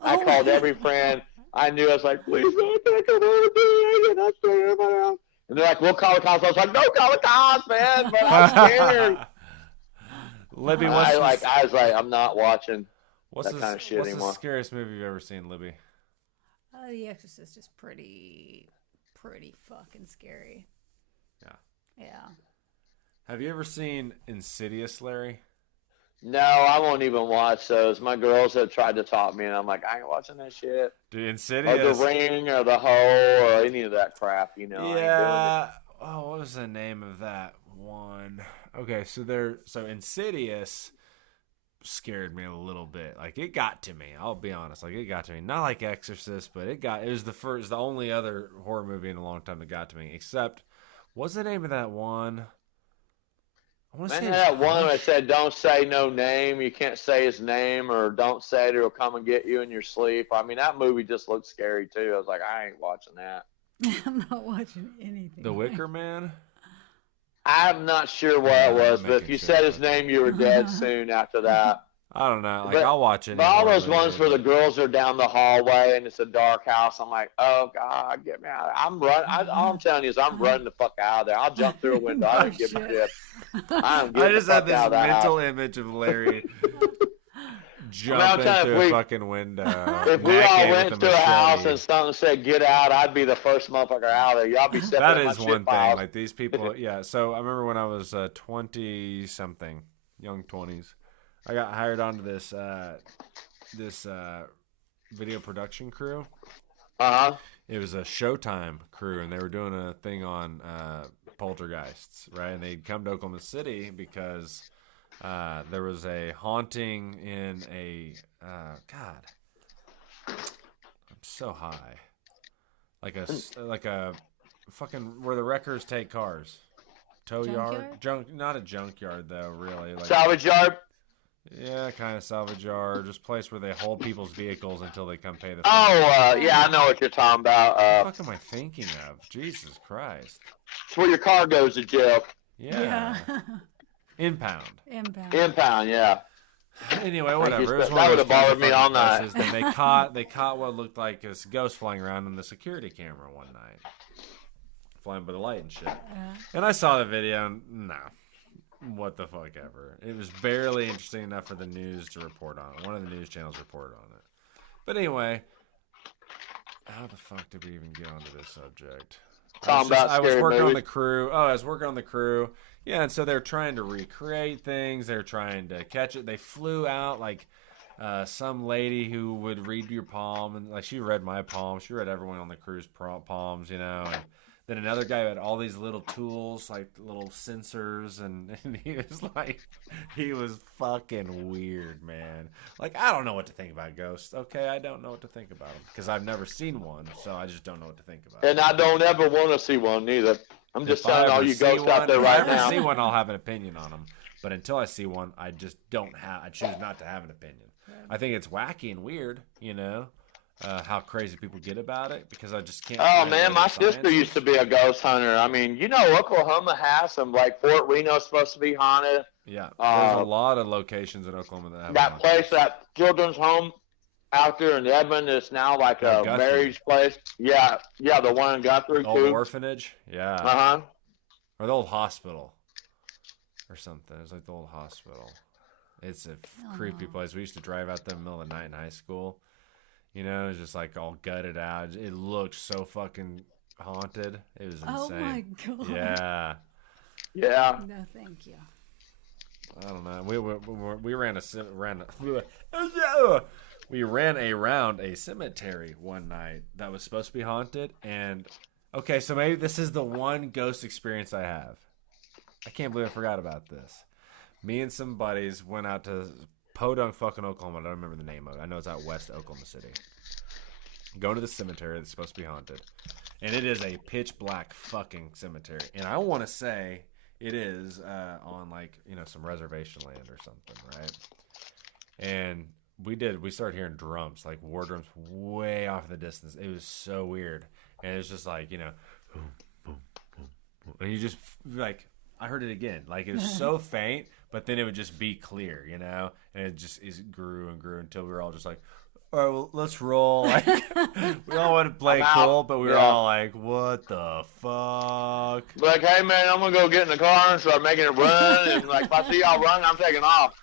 I called every friend I knew. I was like, please don't take it over me. And they're like, we'll call the cops. I was like, don't call the cops, man. But I'm scared. Libby, I was like, I'm not watching that kind of shit anymore. What's the scariest movie you've ever seen, Libby? The Exorcist is pretty fucking scary. Yeah. Yeah. Have you ever seen Insidious, Larry? No, I won't even watch those. My girls have tried to talk me, and I'm like, I ain't watching that shit. Dude, Insidious. Or The Ring, or The Hole, or any of that crap, Yeah. Oh, what was the name of that one? Okay, so Insidious scared me a little bit. Like, it got to me. I'll be honest. Like, it got to me. Not like Exorcist, but it was the only other horror movie in a long time that got to me. Except, what's the name of that one? Man, that one that said, don't say no name. You can't say his name, or don't say it, or he'll come and get you in your sleep. I mean, that movie just looked scary, too. I was like, I ain't watching that. I'm not watching anything. The Wicker Man? I'm not sure what it was, but if you said his name, you were dead soon after that. I don't know. Like, I'll watch it. But all those ones where the girls are down the hallway and it's a dark house, I'm like, oh, God, get me out. I'm running. All I'm telling you is I'm running the fuck out of there. I'll jump through a window. I don't give a shit. I just had this mental image of Larry jumping through a fucking window. If we all went to a house and something said get out, I'd be the first motherfucker out of there. Y'all be stepping that in my is shit one piles. thing. Like, these people, yeah. So I remember when I was 20-something, young 20s, I got hired onto this video production crew. Uh-huh. It was a Showtime crew, and they were doing a thing on poltergeists, right? And they'd come to Oklahoma City because there was a haunting in a God, I'm so high, like a fucking where the wreckers take cars, tow yard, not a junkyard though, really, like Salvage yard. Yeah, kind of salvage yard, just place where they hold people's vehicles until they come pay the fine. Oh, yeah, I know what you're talking about. What the fuck am I thinking of? Jesus Christ. It's where your car goes to jail. Yeah. Impound, yeah. Anyway, whatever. That would have bothered me all night. Then they caught what looked like a ghost flying around in the security camera one night. Flying by the light and shit. And I saw the video and, nah. What the fuck ever. It was barely interesting enough for the news to report on it. One of the news channels reported on it. But anyway, how the fuck did we even get onto this subject? I was working on the crew. Oh, I was working on the crew. Yeah, and so they're trying to recreate things. They're trying to catch it. They flew out like some lady who would read your palm, and like she read my palm. She read everyone on the crew's palms, you know. And then another guy had all these little tools, like little sensors, and he was fucking weird, man. Like, I don't know what to think about ghosts, okay? I don't know what to think about them, because I've never seen one, so I just don't know what to think about And I don't ever want to see one, neither. I'm just telling all you ghosts out there right now. If I ever see one, I'll have an opinion on them. But until I see one, I just I choose not to have an opinion. I think it's wacky and weird, you know? How crazy people get about it, because I just can't. Oh man, my sister used to be a ghost hunter. I mean, you know, Oklahoma has some, like Fort Reno's supposed to be haunted. Yeah, there's a lot of locations in Oklahoma that have that place, that children's home out there in Edmond is now like a marriage place. Yeah, the one in Guthrie too. Old orphanage, yeah. Or the old hospital, or something. It's like the old hospital. It's a creepy place. We used to drive out there in the middle of the night in high school. You know, it's just like all gutted out. It looked so fucking haunted. It was insane. Oh my god. Yeah. Yeah. No, thank you. I don't know. We ran around a cemetery one night that was supposed to be haunted, and Okay, so maybe this is the one ghost experience I have. I can't believe I forgot about this. Me and some buddies went out to Podunk, fucking Oklahoma. I don't remember the name of it. I know it's out west of Oklahoma City. Go to the cemetery that's supposed to be haunted. And it is a pitch black fucking cemetery. And I want to say it is on like, some reservation land or something, right? And we started hearing drums, like war drums way off in the distance. It was so weird. And it was just like, boom, boom, boom, boom. And you just like, I heard it again. Like it was so faint, but then it would just be clear, and it grew and grew until we were all just like, all right, well, let's roll. Like, we all wanted to play cool, but we were all like, what the fuck? Like, hey, man, I'm going to go get in the car and start making it run. And, like, if I see y'all run, I'm taking off.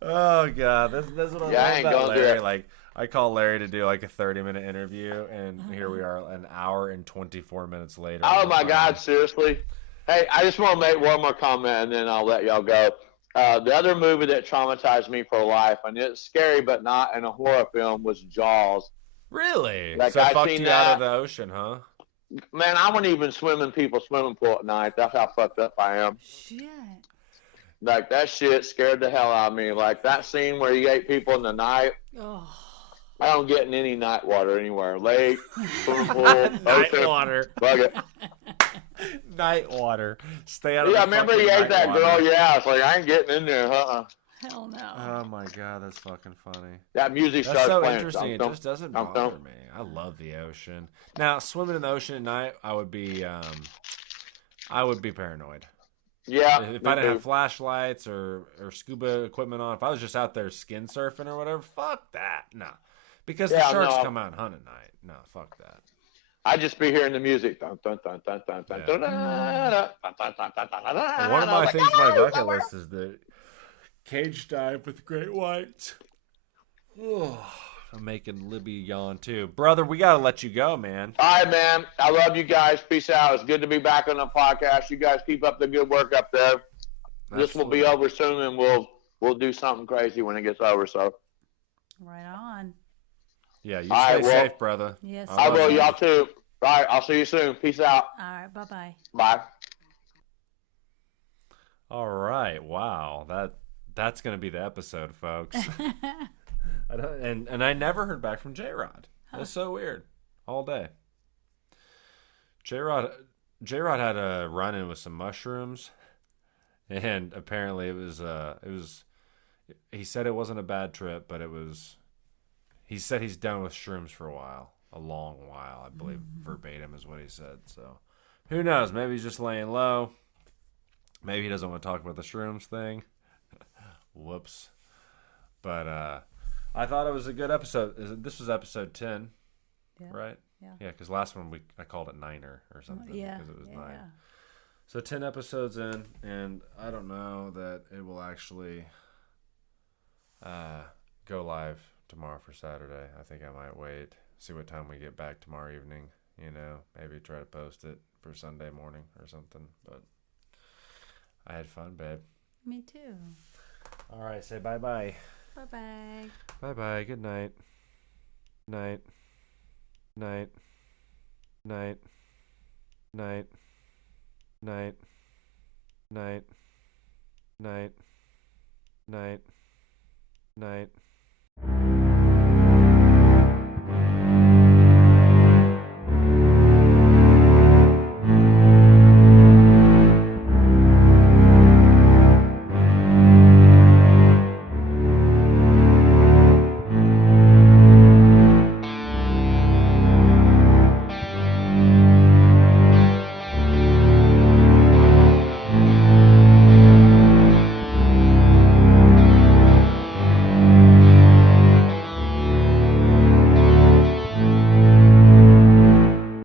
Oh, God. That's what I love about Larry. Like, I call Larry to do, like, a 30-minute interview, and here we are an hour and 24 minutes later. Oh, my God, seriously? Hey, I just want to make one more comment, and then I'll let y'all go. The other movie that traumatized me for life, and it's scary but not in a horror film, was Jaws. Really? Like, so I fucked seen you that. out of the ocean, huh? Man, I wouldn't even swim in people's swimming pool at night. That's how fucked up I am. Shit. Like, that shit scared the hell out of me. Like, that scene where you ate people in the night. Oh. I don't get in any night water anywhere. Lake, swimming pool, night ocean, water. Bucket. Night water. Stay out of Yeah, the I remember you ate that girl. Yeah, it's like, I ain't getting in there. Hell no. Oh, my God. That's fucking funny. That music That's starts so playing. interesting. It just doesn't bother me. I love the ocean. Now, swimming in the ocean at night, I would be paranoid. Yeah. If I didn't have flashlights or scuba equipment on, if I was just out there skin surfing or whatever, fuck that. No. Because the sharks come out and hunt at night. No, fuck that. I just be hearing the music. One of my things on my bucket list is the cage dive with great whites. I'm making Libby yawn too. Brother, we got to let you go, man. All right, man. I love you guys. Peace out. It's good to be back on the podcast. You guys keep up the good work up there. Absolutely. This will be over soon, and we'll do something crazy when it gets over. So, right on. Yeah, you stay safe, brother. Yes, I will. Y'all too. All right, I'll see you soon. Peace out. All right, bye-bye. Bye. All right, wow. That's going to be the episode, folks. And I never heard back from J-Rod. That's so weird. All day. J-Rod had a run-in with some mushrooms, and apparently it was he said it wasn't a bad trip, but he said he's done with shrooms for a while. A long while, I believe verbatim is what he said. So who knows? Maybe he's just laying low. Maybe he doesn't want to talk about the shrooms thing. Whoops. But I thought it was a good episode. This was episode 10, right? Yeah, because last one I called it Niner or something because it was 9. Yeah. So 10 episodes in, and I don't know that it will actually go live tomorrow for Saturday. I think I might wait, see what time we get back tomorrow evening. Maybe try to post it for Sunday morning or something. But I had fun, babe. Me too. All right, say bye-bye. Bye-bye. Bye-bye. Good night. Night. Night. Night. Night. Night. Night. Night. Night. Night.